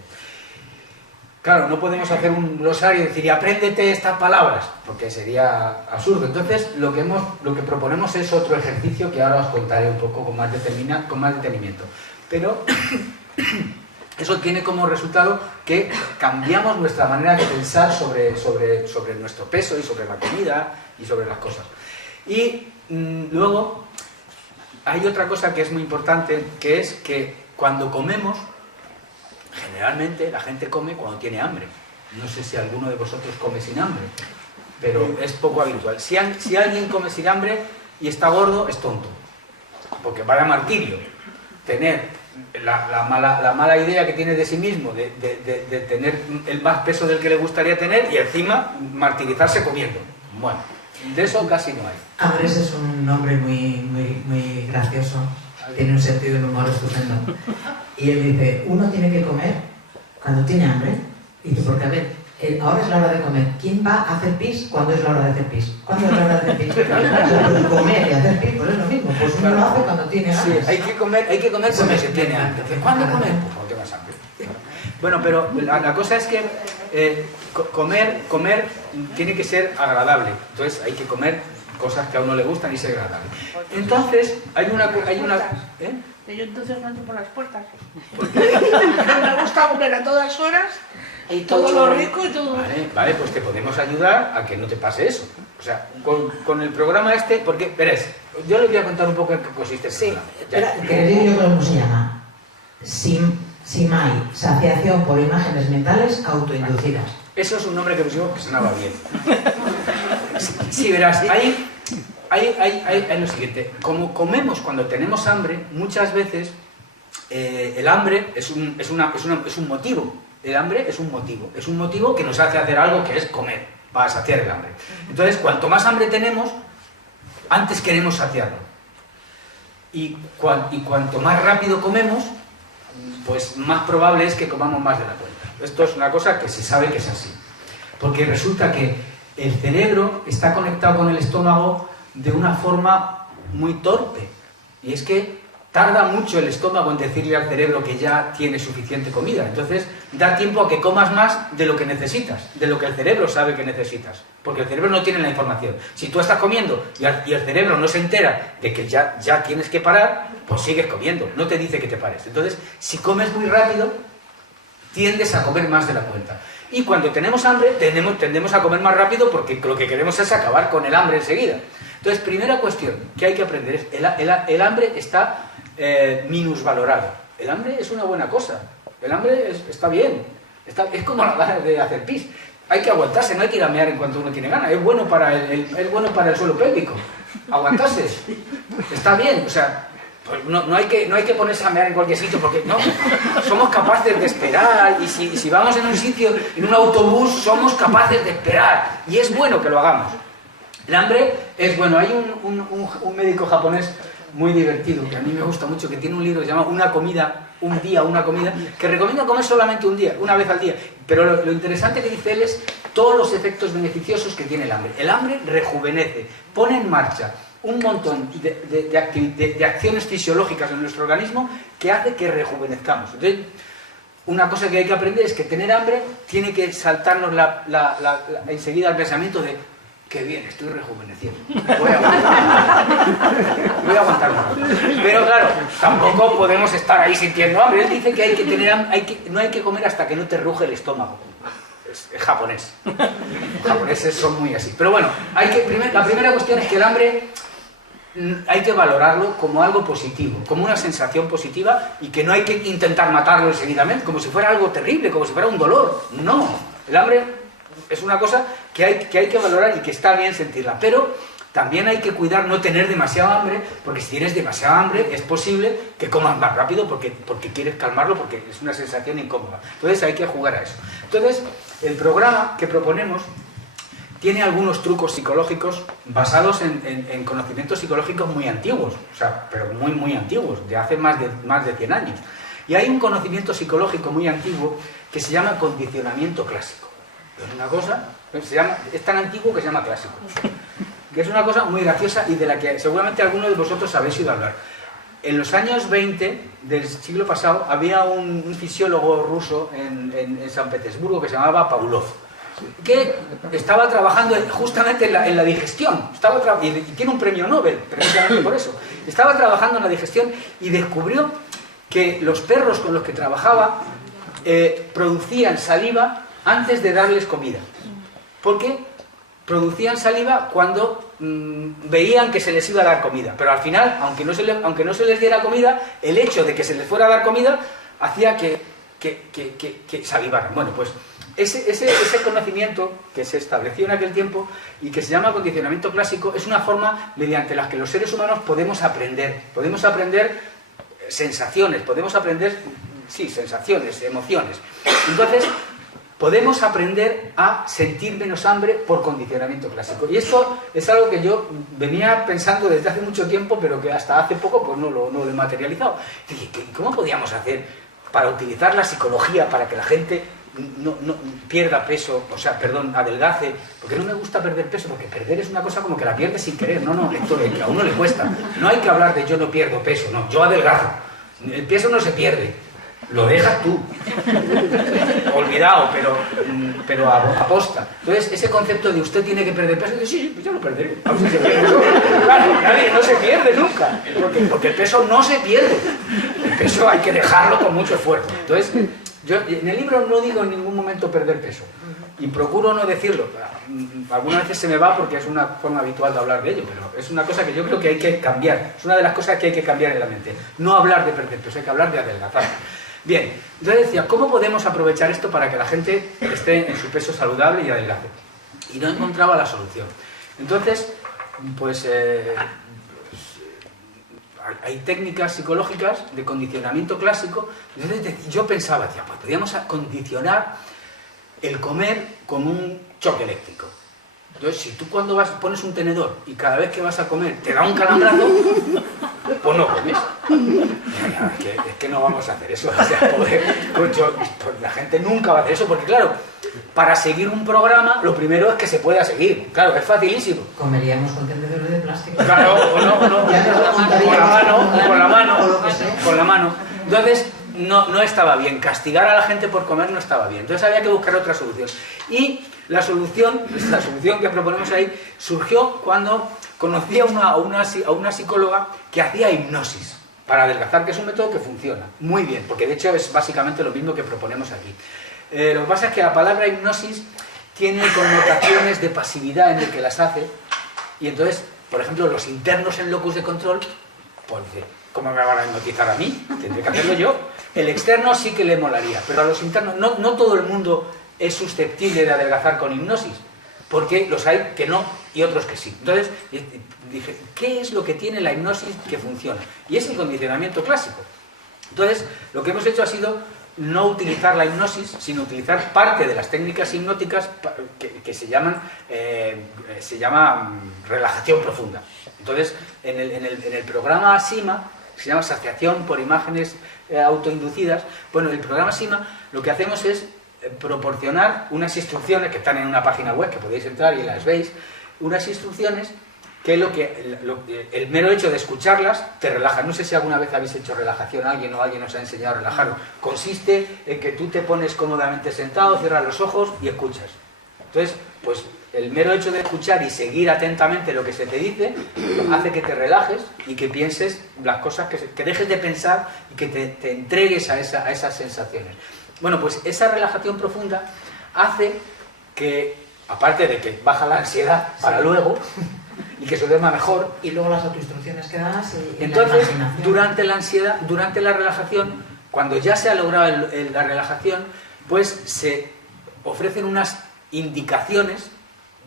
Claro, no podemos hacer un glosario y decir, y apréndete estas palabras, porque sería absurdo. Entonces, lo que proponemos es otro ejercicio que ahora os contaré un poco con más detenimiento. Pero eso tiene como resultado que cambiamos nuestra manera de pensar sobre nuestro peso y sobre la comida y sobre las cosas. Y luego hay otra cosa que es muy importante, que es que cuando comemos, generalmente la gente come cuando tiene hambre. No sé si alguno de vosotros come sin hambre, pero es poco habitual. Si alguien come sin hambre y está gordo, es tonto, porque vaya martirio tener la mala idea que tiene de sí mismo de tener el más peso del que le gustaría tener y encima martirizarse comiendo. Bueno, de eso casi no hay. Andrés es un hombre muy gracioso, tiene un sentido del humor estupendo. Y él dice, uno tiene que comer cuando tiene hambre. Y dice, porque a ver, ahora es la hora de comer. ¿Quién va a hacer pis cuando es la hora de hacer pis? ¿Cuándo es la hora de hacer pis? Claro, comer y hacer pis, pues es lo mismo. Pues uno lo hace cuando tiene hambre. Sí, hay que comer cuando se tiene hambre. ¿Cuándo comer? Pues cuando tengas hambre. Bueno, pero la cosa es que comer tiene que ser agradable. Entonces hay que comer cosas que a uno le gustan y ser agradable. Entonces, hay una Yo entonces no entro por las puertas. Me gusta comer a todas horas, y todo lo rico y todo. Vale, pues te podemos ayudar a que no te pase eso. O sea, con el programa este, porque, verás, yo les voy a contar un poco en qué consiste. Sí, espera, que le digo yo cómo se llama. SIMAI, saciación por imágenes mentales autoinducidas. Eso es un nombre que pusimos que sonaba bien. Sí, verás, hay lo siguiente. Como comemos cuando tenemos hambre, muchas veces el hambre es un motivo. El hambre es un motivo que nos hace hacer algo, que es comer, para saciar el hambre. Entonces, cuanto más hambre tenemos, antes queremos saciarlo. Y cuanto más rápido comemos, pues más probable es que comamos más de la cuenta. Esto es una cosa que se sabe que es así. Porque resulta que el cerebro está conectado con el estómago de una forma muy torpe. Y es que tarda mucho el estómago en decirle al cerebro que ya tiene suficiente comida. Entonces, da tiempo a que comas más de lo que necesitas, de lo que el cerebro sabe que necesitas. Porque el cerebro no tiene la información. Si tú estás comiendo y el cerebro no se entera de que ya tienes que parar, pues sigues comiendo. No te dice que te pares. Entonces, si comes muy rápido, tiendes a comer más de la cuenta. Y cuando tenemos hambre, tendemos a comer más rápido porque lo que queremos es acabar con el hambre enseguida. Entonces, primera cuestión que hay que aprender es el hambre está minusvalorado. El hambre es una buena cosa. El hambre está bien. Es como la ganas de hacer pis. Hay que aguantarse, no hay que ir a mear en cuanto uno tiene ganas. Es bueno para el suelo pélvico. Aguantarse. Está bien, o sea, pues no hay que ponerse a mear en cualquier sitio porque no, somos capaces de esperar y si vamos en un sitio, en un autobús, somos capaces de esperar y es bueno que lo hagamos. El hambre es bueno. Hay un médico japonés muy divertido que a mí me gusta mucho, que tiene un libro que se llama Una comida, un día, una comida, que recomienda comer solamente un día, una vez al día. Pero lo interesante que dice él es todos los efectos beneficiosos que tiene el hambre. El hambre rejuvenece, pone en marcha un montón de acciones fisiológicas en nuestro organismo que hace que rejuvenezcamos. Entonces, una cosa que hay que aprender es que tener hambre tiene que saltarnos enseguida el pensamiento de qué bien, estoy rejuveneciendo. Voy a aguantar más. Pero claro, tampoco podemos estar ahí sintiendo hambre. Él dice que hay que tener hambre, no hay que comer hasta que no te ruge el estómago. Es japonés. Los japoneses son muy así. Pero bueno, la primera cuestión es que el hambre hay que valorarlo como algo positivo, como una sensación positiva y que no hay que intentar matarlo enseguidamente, como si fuera algo terrible, como si fuera un dolor. No, el hambre es una cosa que hay que valorar y que está bien sentirla, pero también hay que cuidar no tener demasiado hambre, porque si tienes demasiado hambre es posible que comas más rápido porque quieres calmarlo, porque es una sensación incómoda. Entonces hay que jugar a eso. Entonces, el programa que proponemos tiene algunos trucos psicológicos basados en conocimientos psicológicos muy antiguos, o sea, pero muy, muy antiguos, de hace más de 100 años. Y hay un conocimiento psicológico muy antiguo que se llama condicionamiento clásico. Es una cosa, es tan antiguo que se llama clásico. Que es una cosa muy graciosa y de la que seguramente algunos de vosotros habéis oído hablar. En los años 20 del siglo pasado había un fisiólogo ruso en San Petersburgo que se llamaba Pavlov, que estaba trabajando justamente en la digestión, y tiene un premio Nobel, precisamente por eso. Estaba trabajando en la digestión y descubrió que los perros con los que trabajaba producían saliva antes de darles comida. Porque producían saliva cuando veían que se les iba a dar comida. Pero al final, aunque no se les diera comida, el hecho de que se les fuera a dar comida hacía que salivaran. Bueno, pues ese conocimiento que se estableció en aquel tiempo y que se llama condicionamiento clásico es una forma mediante la que los seres humanos podemos aprender sensaciones, podemos aprender, sí, sensaciones, emociones. Entonces, podemos aprender a sentir menos hambre por condicionamiento clásico. Y esto es algo que yo venía pensando desde hace mucho tiempo, pero que hasta hace poco pues no lo he materializado. Dije, ¿cómo podíamos hacer para utilizar la psicología para que la gente no pierda peso, adelgace? Porque no me gusta perder peso, porque perder es una cosa como que la pierdes sin querer. No, esto a uno le cuesta. No hay que hablar de yo no pierdo peso, no, yo adelgazo. El peso no se pierde, lo dejas tú. Olvidado, pero aposta. Entonces, ese concepto de usted tiene que perder peso, dice, sí, pues yo lo perderé. Claro, nadie no se pierde nunca, porque el peso no se pierde. El peso hay que dejarlo con mucho esfuerzo. Entonces, yo en el libro no digo en ningún momento perder peso. Y procuro no decirlo. Algunas veces se me va porque es una forma habitual de hablar de ello, pero es una cosa que yo creo que hay que cambiar. Es una de las cosas que hay que cambiar en la mente. No hablar de perder peso, hay que hablar de adelgazar. Bien, entonces decía, ¿cómo podemos aprovechar esto para que la gente esté en su peso saludable y adelgace? Y no encontraba la solución. Entonces, pues hay técnicas psicológicas de condicionamiento clásico. Entonces yo pensaba, decía, pues podríamos condicionar el comer con un choque eléctrico. Entonces, si tú cuando pones un tenedor y cada vez que vas a comer te da un calambrazo, pues no comes. Es que no vamos a hacer eso. O sea, pues la gente nunca va a hacer eso, porque claro, para seguir un programa, lo primero es que se pueda seguir. Claro, es facilísimo. Comeríamos con tenedores de plástico. Claro, o no. Con la mano. Entonces, no estaba bien. Castigar a la gente por comer no estaba bien. Entonces había que buscar otra solución. Y la solución que proponemos ahí surgió cuando conocí a una psicóloga que hacía hipnosis. para adelgazar, que es un método que funciona muy bien, porque de hecho es básicamente lo mismo que proponemos aquí. Lo que pasa es que la palabra hipnosis tiene connotaciones de pasividad en el que las hace, y entonces, por ejemplo, los internos en locus de control, pues ¿cómo me van a hipnotizar a mí? Tendré que hacerlo yo. El externo sí que le molaría, pero a los internos, no todo el mundo es susceptible de adelgazar con hipnosis, porque los hay que no y otros que sí. Entonces dije, ¿qué es lo que tiene la hipnosis que funciona? Y es el condicionamiento clásico. Entonces, lo que hemos hecho ha sido no utilizar la hipnosis, sino utilizar parte de las técnicas hipnóticas que se llama relajación profunda. Entonces, en el programa SIMA, que se llama Saciación por Imágenes Autoinducidas, bueno, el programa SIMA lo que hacemos es proporcionar unas instrucciones que están en una página web, que podéis entrar y las veis, unas instrucciones que el mero hecho de escucharlas te relaja. No sé si alguna vez habéis hecho relajación a alguien o alguien os ha enseñado a relajaros. Consiste en que tú te pones cómodamente sentado, cierras los ojos y escuchas. Entonces, pues el mero hecho de escuchar y seguir atentamente lo que se te dice hace que te relajes y que pienses las cosas, que dejes de pensar y que te entregues a esas sensaciones. Bueno, pues esa relajación profunda hace que, aparte de que baja la ansiedad para luego, y que se duerma mejor. Y luego las autoinstrucciones que das y entonces, la durante la ansiedad, durante la relajación, cuando ya se ha logrado la relajación, pues se ofrecen unas indicaciones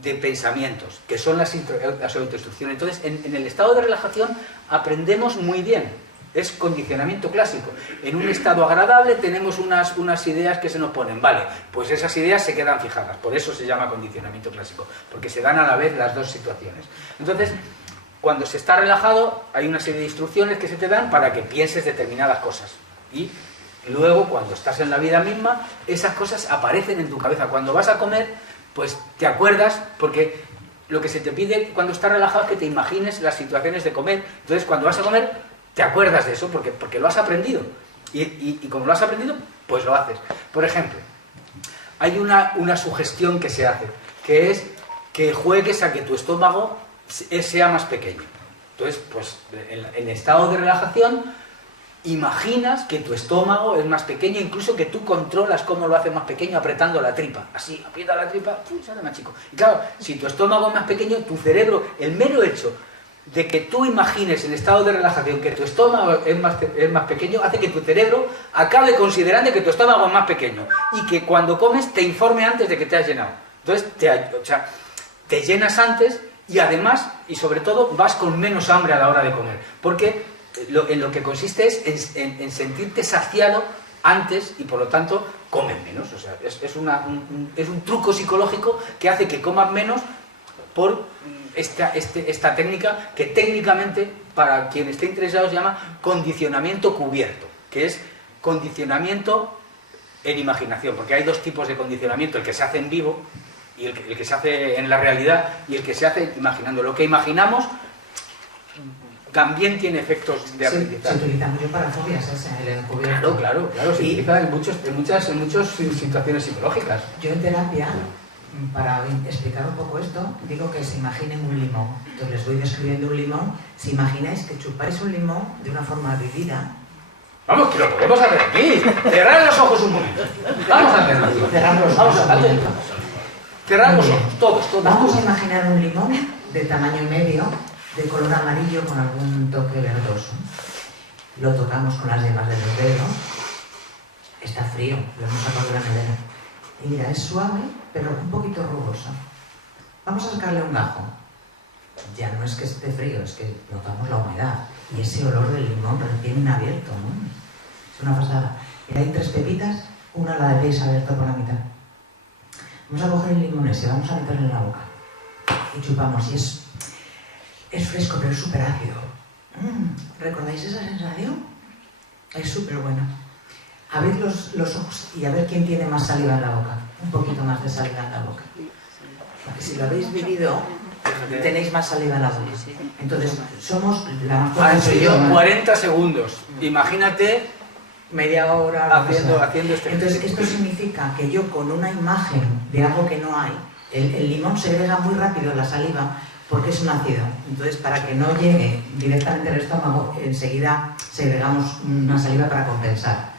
de pensamientos, que son las autoinstrucciones. Entonces, en el estado de relajación aprendemos muy bien. Es condicionamiento clásico. En un estado agradable tenemos unas ideas que se nos ponen. Vale, pues esas ideas se quedan fijadas. Por eso se llama condicionamiento clásico, porque se dan a la vez las dos situaciones. Entonces, cuando se está relajado, hay una serie de instrucciones que se te dan para que pienses determinadas cosas. Y luego, cuando estás en la vida misma, esas cosas aparecen en tu cabeza. Cuando vas a comer, pues te acuerdas, porque lo que se te pide cuando estás relajado es que te imagines las situaciones de comer. Entonces, cuando vas a comer, te acuerdas de eso porque lo has aprendido. Y como lo has aprendido, pues lo haces. Por ejemplo, hay una sugestión que se hace, que es que juegues a que tu estómago sea más pequeño. Entonces, pues en estado de relajación, imaginas que tu estómago es más pequeño, incluso que tú controlas cómo lo haces más pequeño apretando la tripa. Así, aprieta la tripa, sale más chico. Y claro, si tu estómago es más pequeño, tu cerebro, el mero hecho de que tú imagines en estado de relajación que tu estómago es más pequeño, hace que tu cerebro acabe considerando que tu estómago es más pequeño y que cuando comes te informe antes de que te has llenado. Entonces te llenas antes y además, y sobre todo, vas con menos hambre a la hora de comer, porque en lo que consiste es en sentirte saciado antes y por lo tanto comes menos. O sea, es un truco psicológico que hace que comas menos por esta técnica, que técnicamente, para quien esté interesado, se llama condicionamiento cubierto, que es condicionamiento en imaginación, porque hay dos tipos de condicionamiento: el que se hace en vivo y el que se hace en la realidad, y el que se hace imaginando. Lo que imaginamos también tiene efectos de aprendizaje. Se utiliza mucho para fobias, el encubierto. Claro, se utiliza en muchas situaciones psicológicas. Yo en terapia, para explicar un poco esto, digo que se imaginen un limón. Entonces les voy describiendo un limón. Si imagináis que chupáis un limón de una forma vivida. Vamos, que lo podemos hacer aquí. Cerrad los ojos un momento. Vamos a hacerlo. Cerramos los ojos. Cerrad los ojos, todos. Vamos a imaginar un limón de tamaño medio, de color amarillo con algún toque verdoso. Lo tocamos con las yemas de los dedos. Está frío, lo hemos sacado de la nevera. Y mira, es suave, pero un poquito rugoso. Vamos a sacarle un gajo. Ya no es que esté frío, es que notamos la humedad. Y ese olor del limón recién abierto, ¿no? Es una pasada. Mira, hay 3 pepitas, una la debéis abierto por la mitad. Vamos a coger el limón ese, vamos a meterlo en la boca. Y chupamos, y es fresco, pero es súper ácido. ¿Recordáis esa sensación? Es súper bueno. Abrid los ojos y a ver quién tiene más saliva en la boca. Un poquito más de saliva en la boca. Porque si lo habéis vivido, tenéis más saliva en la boca. Entonces, somos la más fuerte. 40 segundos. Imagínate media hora haciendo este. Entonces, esto significa que yo con una imagen de algo que no hay, el limón segrega muy rápido la saliva porque es un ácido. Entonces, para que no llegue directamente al estómago, enseguida segregamos una saliva para compensar.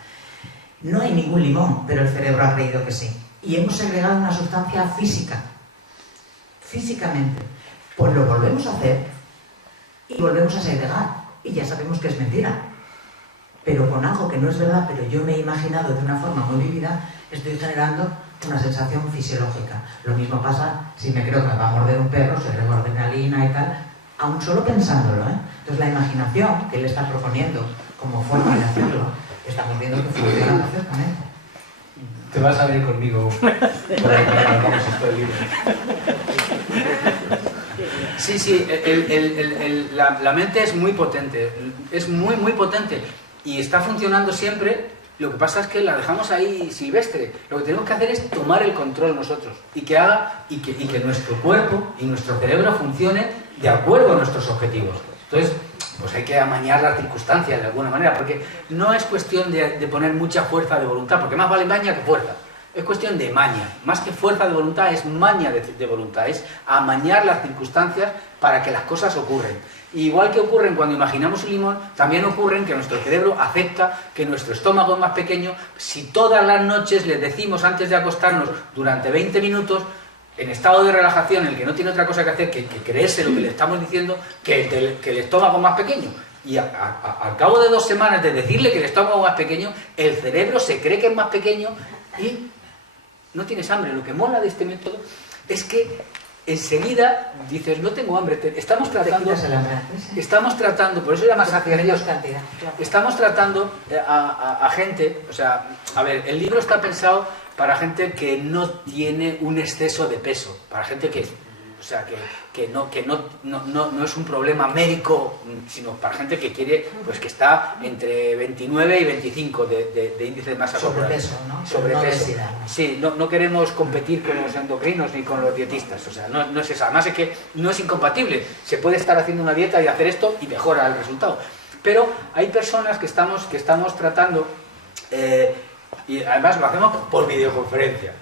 No hay ningún limón, pero el cerebro ha creído que sí. Y hemos segregado una sustancia física, físicamente. Pues lo volvemos a hacer y volvemos a segregar. Y ya sabemos que es mentira. Pero con algo que no es verdad, pero yo me he imaginado de una forma muy vívida, estoy generando una sensación fisiológica. Lo mismo pasa si me creo que me va a morder un perro, segrego adrenalina y tal, aún solo pensándolo, ¿eh? Entonces la imaginación que él está proponiendo como forma de hacerlo, estamos viendo que funciona perfectamente. Te vas a venir conmigo por ahí para que hagamos esto del libro. Sí, la mente es muy potente, es muy potente y está funcionando siempre. Lo que pasa es que la dejamos ahí silvestre. Lo que tenemos que hacer es tomar el control nosotros y que haga y que nuestro cuerpo y nuestro cerebro funcione de acuerdo a nuestros objetivos. Entonces, pues hay que amañar las circunstancias de alguna manera, porque no es cuestión de poner mucha fuerza de voluntad, porque más vale maña que fuerza. Es cuestión de maña, más que fuerza de voluntad, es maña de voluntad, es amañar las circunstancias para que las cosas ocurren. Y igual que ocurren cuando imaginamos un limón, también ocurren que nuestro cerebro acepta que nuestro estómago es más pequeño. Si todas las noches le decimos antes de acostarnos durante 20 minutos, en estado de relajación, en el que no tiene otra cosa que hacer que creerse lo que le estamos diciendo, que el estómago es más pequeño. Y al cabo de 2 semanas de decirle que el estómago es más pequeño, el cerebro se cree que es más pequeño y no tienes hambre. Lo que mola de este método es que enseguida dices, no tengo hambre. Estamos tratando, por eso llama saciedad. Estamos tratando a gente, o sea, a ver, el libro está pensado para gente que no tiene un exceso de peso, para gente que, o sea, que no es un problema médico, sino para gente que quiere, pues que está entre 29 y 25 de índice de masa corporal. Sobrepeso, ¿no? Sobrepeso. Sí, no queremos competir con los endocrinos ni con los dietistas, o sea, no es eso. Además es que no es incompatible, se puede estar haciendo una dieta y hacer esto y mejora el resultado. Pero hay personas que estamos tratando, y además lo hacemos por videoconferencia.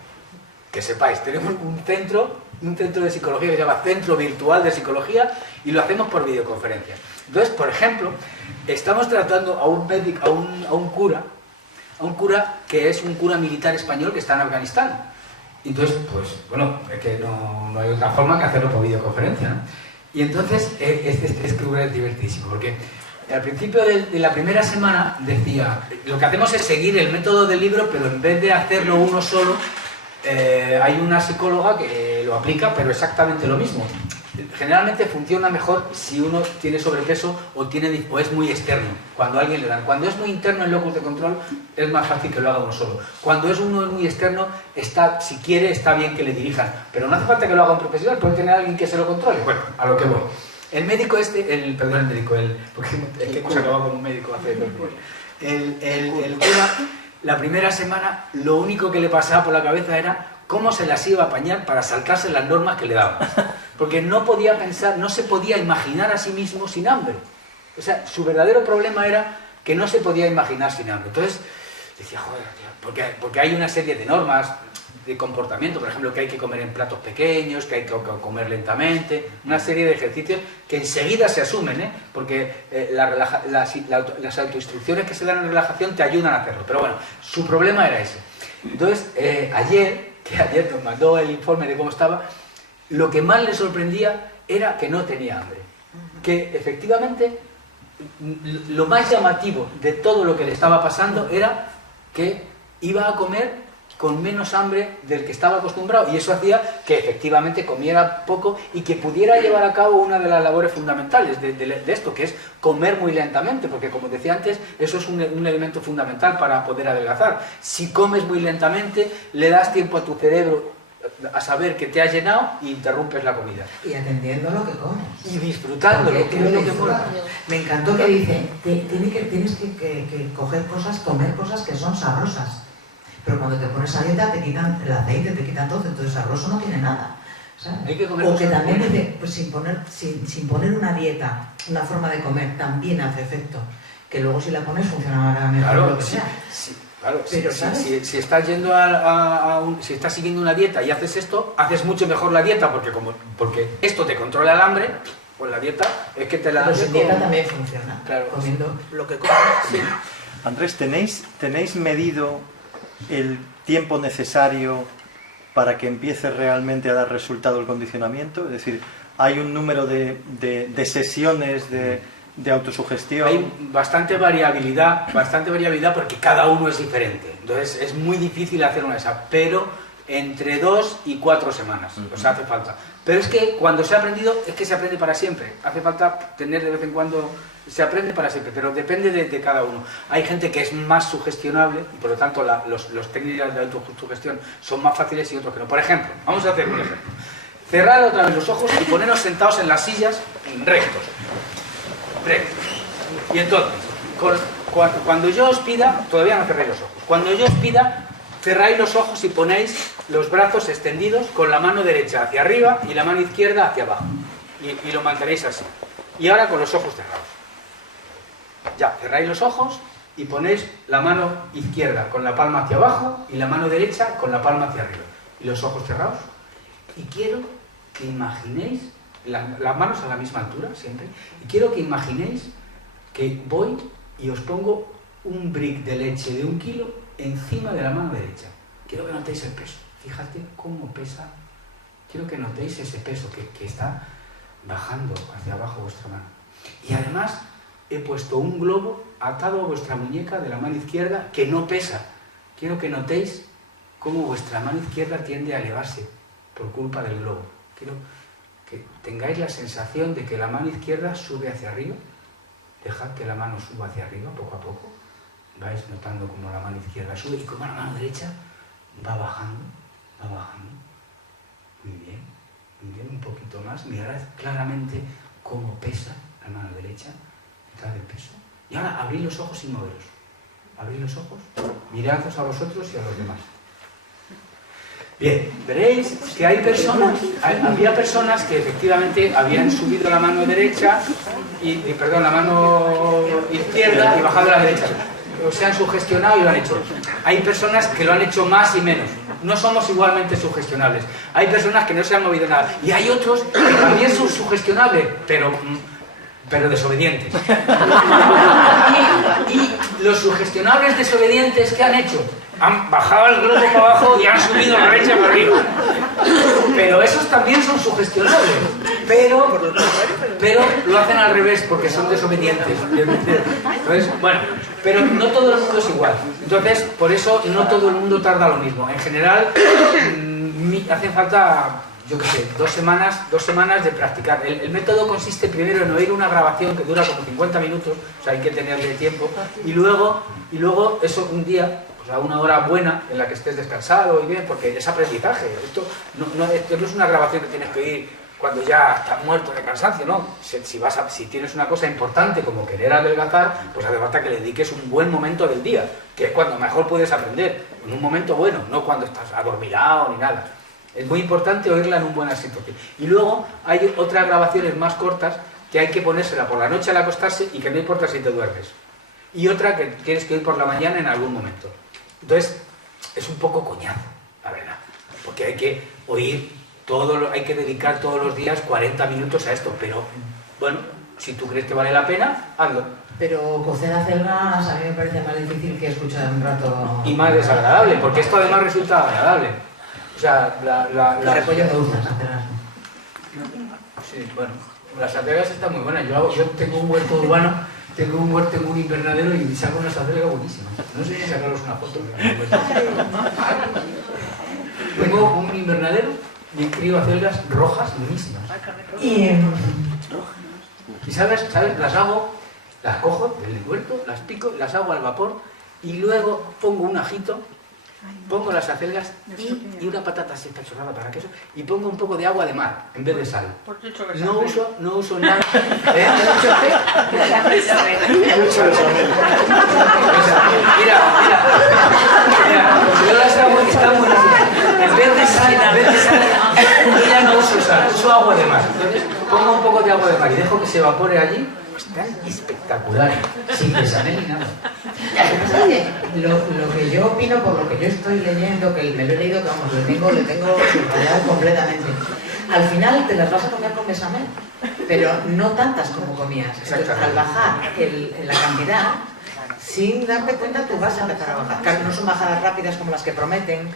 Que sepáis, tenemos un centro de psicología que se llama Centro Virtual de Psicología y lo hacemos por videoconferencia. Entonces, por ejemplo, estamos tratando a un cura que es un cura militar español que está en Afganistán. Entonces, pues, bueno, es que no hay otra forma que hacerlo por videoconferencia, ¿no? Y entonces, este cura es divertidísimo, porque al principio de la primera semana decía, lo que hacemos es seguir el método del libro, pero en vez de hacerlo uno solo, hay una psicóloga que lo aplica, pero exactamente lo mismo. Generalmente funciona mejor si uno tiene sobrepeso o es muy externo. Cuando a alguien le dan. Cuando es muy interno el locus de control, es más fácil que lo haga uno solo. Cuando uno es muy externo, si quiere, está bien que le dirijan. Pero no hace falta que lo haga un profesional, puede tener a alguien que se lo controle. Bueno, a lo que voy. El médico porque es que hemos acabado con un médico hace 2 días. El cura, la primera semana, lo único que le pasaba por la cabeza era cómo se las iba a apañar para saltarse las normas que le daban. Porque no podía pensar, no se podía imaginar a sí mismo sin hambre. O sea, su verdadero problema era que no se podía imaginar sin hambre. Entonces, decía, joder, tío, porque hay una serie de normas de comportamiento, por ejemplo, que hay que comer en platos pequeños, que hay que comer lentamente, una serie de ejercicios que enseguida se asumen, porque las autoinstrucciones que se dan en relajación te ayudan a hacerlo. Pero bueno, su problema era ese. Entonces, ayer nos mandó el informe de cómo estaba, lo que más le sorprendía era que no tenía hambre. Que efectivamente lo más llamativo de todo lo que le estaba pasando era que iba a comer con menos hambre del que estaba acostumbrado, y eso hacía que efectivamente comiera poco y que pudiera llevar a cabo una de las labores fundamentales de esto, que es comer muy lentamente, porque como decía antes, eso es un elemento fundamental para poder adelgazar. Si comes muy lentamente, le das tiempo a tu cerebro a saber que te has llenado y interrumpes la comida. Y atendiendo lo que comes. Y disfrutándolo, que es lo que mola. Me encantó que dice, tienes que comer cosas que son sabrosas. Pero cuando te pones a dieta te quitan el aceite, te quitan todo, entonces sabroso no tiene nada, ¿sabes? Hay que comer o que también dice, pues sin poner una dieta, una forma de comer, también hace efecto. Que luego si la pones funcionará mejor, claro, lo que sea. Sí, claro, pero si estás yendo si estás siguiendo una dieta y haces esto, haces mucho mejor la dieta, porque esto te controla el hambre Pues la dieta es que te la... Pero sin dieta también funciona. Claro. Comiendo Lo que comes. Sí. Andrés, ¿tenéis medido el tiempo necesario para que empiece realmente a dar resultado el condicionamiento? Es decir, ¿hay un número de sesiones de autosugestión? Hay bastante variabilidad porque cada uno es diferente. Entonces es muy difícil hacer una esa, pero entre 2 y 4 semanas, o sea, hace falta. Pero es que cuando se ha aprendido, es que se aprende para siempre. Hace falta tener de vez en cuando, se aprende para siempre, pero depende de cada uno. Hay gente que es más sugestionable y por lo tanto los técnicas de autosugestión son más fáciles y otros que no. Por ejemplo, vamos a hacer un ejemplo. Cerrar otra vez los ojos y ponernos sentados en las sillas rectos. Y entonces, cuando yo os pida, todavía no cerréis los ojos, cuando yo os pida, cerráis los ojos y ponéis los brazos extendidos con la mano derecha hacia arriba y la mano izquierda hacia abajo. Y lo mantenéis así. Y ahora con los ojos cerrados. Ya, cerráis los ojos y ponéis la mano izquierda con la palma hacia abajo y la mano derecha con la palma hacia arriba. Y los ojos cerrados. Y quiero que imaginéis, las manos a la misma altura siempre, y quiero que imaginéis que voy y os pongo un brick de leche de 1 kilo encima de la mano derecha. Quiero que notéis el peso. Fíjate cómo pesa. Quiero que notéis ese peso que está bajando hacia abajo vuestra mano. Y además he puesto un globo atado a vuestra muñeca de la mano izquierda que no pesa. Quiero que notéis cómo vuestra mano izquierda tiende a elevarse por culpa del globo. Quiero que tengáis la sensación de que la mano izquierda sube hacia arriba. Dejad que la mano suba hacia arriba poco a poco. Vais notando cómo la mano izquierda sube y cómo la mano derecha va bajando, va bajando. Muy bien, un poquito más. Mirad claramente cómo pesa la mano derecha, detrás del peso. Y ahora abrid los ojos sin moveros. Abrid los ojos, miradlos a vosotros y a los demás. Bien, veréis que hay personas, había personas que efectivamente habían subido la mano derecha la mano izquierda y bajado la derecha. O se han sugestionado y lo han hecho. Hay personas que lo han hecho más y menos. No somos igualmente sugestionables. Hay personas que no se han movido nada. Y hay otros que también son sugestionables, pero desobedientes. Y los sugestionables desobedientes, ¿qué han hecho? Han bajado el globo para abajo y han subido la derecha para arriba. Pero esos también son sugestionables. Pero lo hacen al revés porque son desobedientes. Entonces, bueno, pero no todo el mundo es igual. Entonces, por eso no todo el mundo tarda lo mismo. En general, hacen falta, yo qué sé, 2 semanas de practicar. El método consiste primero en oír una grabación que dura como 50 minutos, o sea, hay que tenerle tiempo, y luego eso un día, o sea, una hora buena en la que estés descansado y bien, porque es aprendizaje. Esto no es una grabación que tienes que oír cuando ya estás muerto de cansancio, ¿no? Si tienes una cosa importante como querer adelgazar, pues hace falta que le dediques un buen momento del día, que es cuando mejor puedes aprender, en un momento bueno, no cuando estás adormilado ni nada. Es muy importante oírla en una buena situación. Y luego hay otras grabaciones más cortas que hay que ponérsela por la noche al acostarse y que no importa si te duermes. Y otra que tienes que oír por la mañana en algún momento. Entonces, es un poco coñazo, la verdad, porque hay que oír hay que dedicar todos los días 40 minutos a esto, pero bueno, si tú crees que vale la pena, hazlo. Pero cocer acelgas a mí me parece más difícil que escuchar un rato... Y más desagradable, porque esto además resulta agradable. O sea, Los repollos me gustan, las acelgas. Sí, bueno, las acelgas están muy buenas. Yo tengo un huerto urbano, tengo un invernadero y saco unas acelgas buenísimas. No sé si sacaros una foto. Tengo un invernadero y crío acelgas rojas buenísimas. Y ¿sabes? Las cojo del huerto, las pico, las hago al vapor y luego pongo un ajito, pongo las acelgas y una patata así cachorrada para queso y pongo un poco de agua de mar en vez de sal. No uso nada. Mira, yo las hago que están buenísimas. En vez de sal, yo ya no uso sal, uso agua de mar. Entonces pongo un poco de agua de mar y dejo que se evapore allí. Están espectaculares, sin bechamel ni nada. Lo que yo opino, por lo que yo estoy leyendo, que me lo he leído, que vamos, lo tengo subrayado completamente. Al final te las vas a comer con bechamel. pero no tantas como comías. Entonces, al bajar la cantidad, sin darte cuenta, tú vas a empezar a bajar. Claro, no son bajadas rápidas como las que prometen,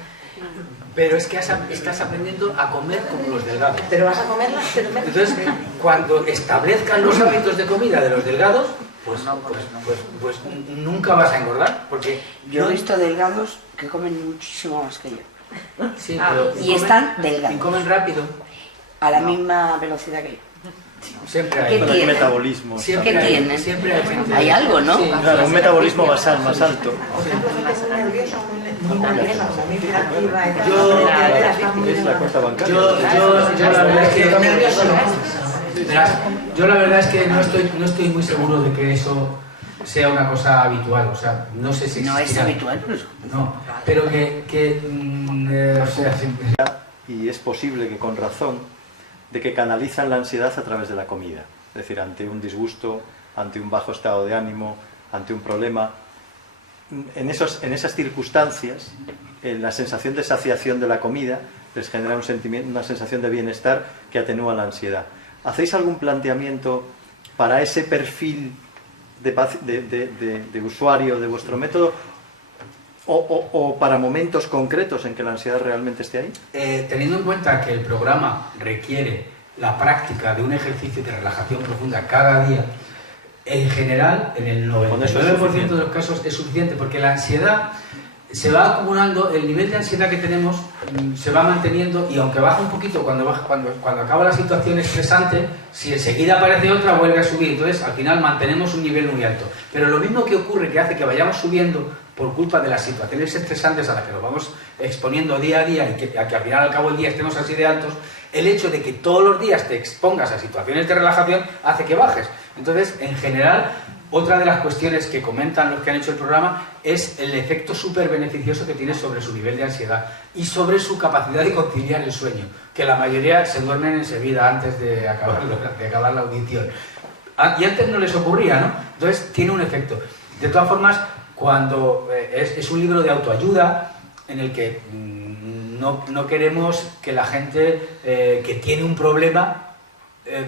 Pero es que estás aprendiendo a comer como los delgados. pero vas a comerlas, pero Entonces, cuando establezcan los hábitos de comida de los delgados, pues nunca vas a engordar, porque Yo he visto delgados que comen muchísimo más que yo. sí, Y están y delgados, comen rápido. a la misma velocidad que yo. Siempre ¿Qué hay. Bueno, hay tienen? metabolismo. Siempre ¿Qué hay, tienen? Siempre hay gente. Hay algo, ¿no? Sí. Claro, un metabolismo basal más alto. por ejemplo, gente muy nerviosa, muy nerviosa, como muy hiperactiva y tal, Yo- está muy Es la cuenta bancaria. Yo la verdad es que nervioso, ¿no? verás, yo la verdad es que no estoy muy seguro de que eso sea una cosa habitual, o sea, no sé si No es existirá. habitual, pero eso. No, pero o sea, Y es posible que con razón, de que canalizan la ansiedad a través de la comida. Es decir, ante un disgusto, ante un bajo estado de ánimo, ante un problema. En esas circunstancias, la sensación de saciación de la comida les genera una sensación de bienestar que atenúa la ansiedad. ¿Hacéis algún planteamiento para ese perfil de usuario de vuestro método o para momentos concretos en que la ansiedad realmente esté ahí? teniendo en cuenta que el programa requiere la práctica de un ejercicio de relajación profunda cada día, en general, en el Con eso es 99% de suficiente. los casos es suficiente, porque la ansiedad se va acumulando, el nivel de ansiedad que tenemos se va manteniendo, y aunque baja un poquito cuando acaba la situación estresante, si enseguida aparece otra vuelve a subir. Entonces al final mantenemos un nivel muy alto. Pero lo mismo que ocurre, que hace que vayamos subiendo por culpa de las situaciones estresantes a las que nos vamos exponiendo día a día, y que al final al cabo del día estemos así de altos, el hecho de que todos los días te expongas a situaciones de relajación hace que bajes. Entonces, en general, otra de las cuestiones que comentan los que han hecho el programa es el efecto súper beneficioso que tiene sobre su nivel de ansiedad y sobre su capacidad de conciliar el sueño, que la mayoría se duermen enseguida antes de acabar la audición. Y antes no les ocurría, ¿no? Entonces, tiene un efecto. De todas formas, cuando es un libro de autoayuda en el que no queremos que la gente que tiene un problema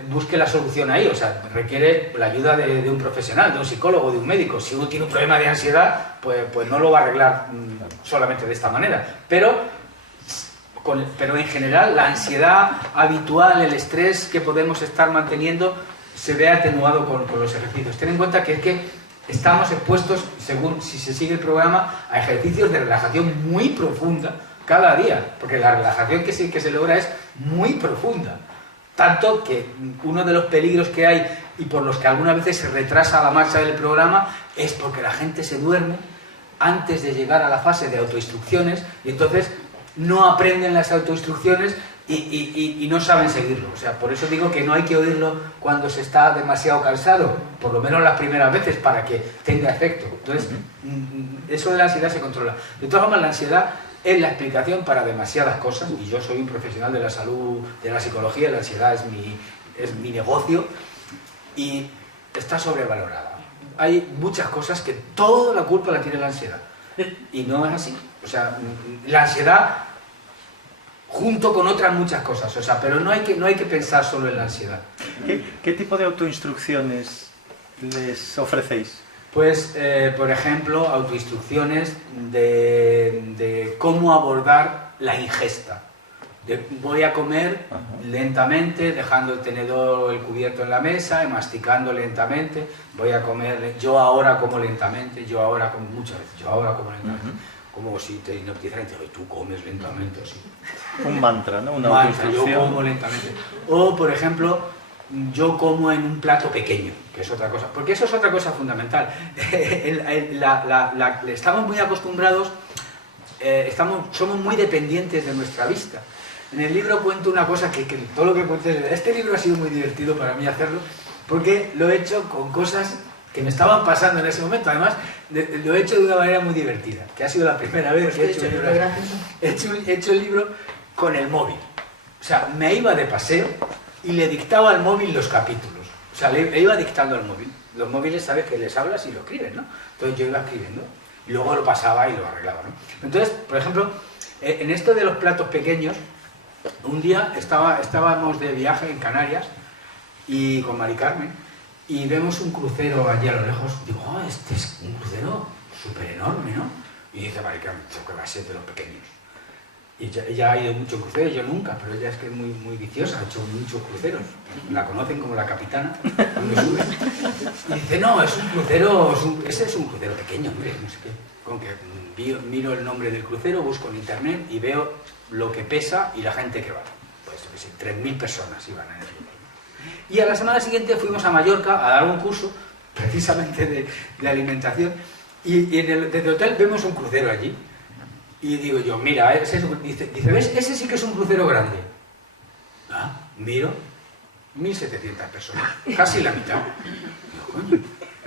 busque la solución ahí, o sea, requiere la ayuda de un profesional, de un psicólogo, de un médico. Si uno tiene un problema de ansiedad, pues no lo va a arreglar solamente de esta manera. Pero en general, la ansiedad habitual, el estrés que podemos estar manteniendo, se ve atenuado con los ejercicios. Ten en cuenta que es que estamos expuestos, según si se sigue el programa, a ejercicios de relajación muy profunda cada día, porque la relajación que se logra es muy profunda. Tanto que uno de los peligros que hay y por los que algunas veces se retrasa la marcha del programa es porque la gente se duerme antes de llegar a la fase de autoinstrucciones y entonces no aprenden las autoinstrucciones y no saben seguirlo. O sea, por eso digo que no hay que oírlo cuando se está demasiado cansado, por lo menos las primeras veces, para que tenga efecto. Entonces, eso de la ansiedad se controla. De todas formas, la ansiedad es la explicación para demasiadas cosas, y yo soy un profesional de la salud, de la psicología, la ansiedad es mi negocio, y está sobrevalorada. Hay muchas cosas que toda la culpa la tiene la ansiedad, y no es así. O sea, la ansiedad junto con otras muchas cosas, o sea, pero no hay que pensar solo en la ansiedad. ¿Qué tipo de autoinstrucciones les ofrecéis? Pues, por ejemplo, autoinstrucciones de cómo abordar la ingesta. Voy a comer lentamente, dejando el tenedor, el cubierto en la mesa, y masticando lentamente. Voy a comer, yo ahora como lentamente, yo ahora como muchas veces, yo ahora como lentamente. Como si te hipnotizaran y te tú comes lentamente, así. Un mantra, ¿no? Una Mantra, yo autoinstrucción. como lentamente. O, por ejemplo, yo como en un plato pequeño, que es otra cosa, porque eso es otra cosa fundamental. Estamos muy acostumbrados, somos muy dependientes de nuestra vista. En el libro cuento una cosa que todo lo que cuento es, este libro ha sido muy divertido para mí hacerlo, porque lo he hecho con cosas que me estaban pasando en ese momento. Además, lo he hecho de una manera muy divertida, que ha sido la primera vez que he hecho un libro. He hecho el libro con el móvil. O sea, me iba de paseo y le dictaba al móvil los capítulos. O sea, le iba dictando al móvil. Los móviles, sabes que les hablas y lo escriben, ¿no? Entonces yo iba escribiendo y luego lo pasaba y lo arreglaba, ¿no? Entonces, por ejemplo, en esto de los platos pequeños, un día estábamos de viaje en Canarias y con Mari Carmen, y vemos un crucero allí a lo lejos. Digo, oh, este es un crucero súper enorme, ¿no? Y dice Mari Carmen, esto que va a ser de los pequeños. Y ella ha ido mucho crucero, yo nunca, pero ella es que es muy, muy viciosa, ha hecho muchos cruceros. La conocen como la capitana, cuando sube. Y dice, no, es un crucero, ese es un crucero pequeño, hombre, no sé qué. Con que miro el nombre del crucero, busco en internet y veo lo que pesa y la gente que va. Pues, yo qué sé, 3.000 personas iban en el crucero. Y a la semana siguiente fuimos a Mallorca a dar un curso, precisamente de alimentación, y desde el hotel vemos un crucero allí. Y digo yo, mira, dice, ¿ves? Ese sí que es un crucero grande. Ah, miro, 1.700 personas, casi la mitad. Digo, coño.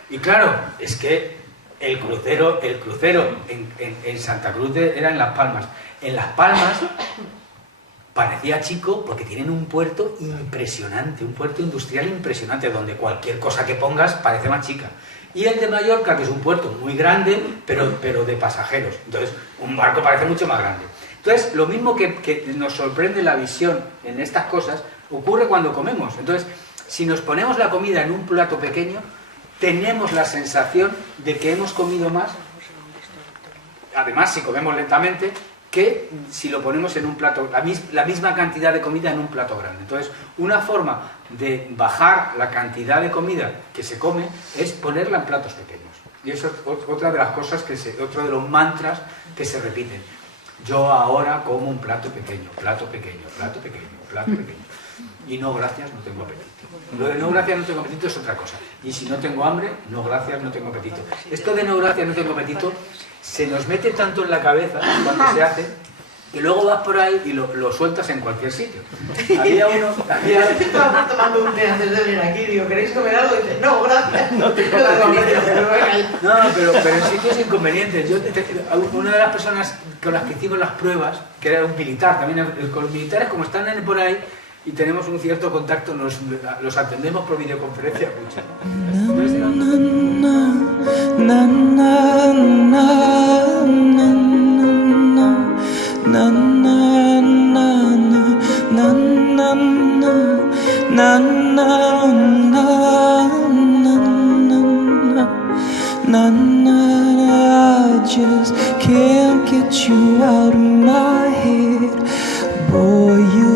Y claro, es que el crucero en Santa Cruz era en Las Palmas. En Las Palmas parecía chico porque tienen un puerto impresionante, un puerto industrial impresionante, donde cualquier cosa que pongas parece más chica. Y el de Mallorca, que es un puerto muy grande, pero de pasajeros. Entonces, un barco parece mucho más grande. Entonces, lo mismo que nos sorprende la visión en estas cosas, ocurre cuando comemos. Entonces, si nos ponemos la comida en un plato pequeño, tenemos la sensación de que hemos comido más, además, si comemos lentamente, que si lo ponemos en un plato, la misma cantidad de comida en un plato grande. Entonces, una forma de bajar la cantidad de comida que se come es ponerla en platos pequeños. Y eso es otra de las cosas, otro de los mantras que se repiten. Yo ahora como un plato pequeño, plato pequeño, plato pequeño, plato pequeño. Y no, gracias, no tengo apetito. Lo de no, gracias, no tengo apetito es otra cosa. Y si no tengo hambre, no, gracias, no tengo apetito. Esto de no, gracias, no tengo apetito se nos mete tanto en la cabeza cuando se hace, que luego vas por ahí y lo sueltas en cualquier sitio. Había uno... Estaba tomando un té antes de venir aquí, digo, ¿queréis comer algo? Y dice, no, gracias. No tengo apetito. No, pero en sitios inconvenientes. Una de las personas con las que hicimos las pruebas, que era un militar, también con los militares, como están por ahí y tenemos un cierto contacto, los atendemos por videoconferencia mucho. I just can't get you out of my head. Boy, you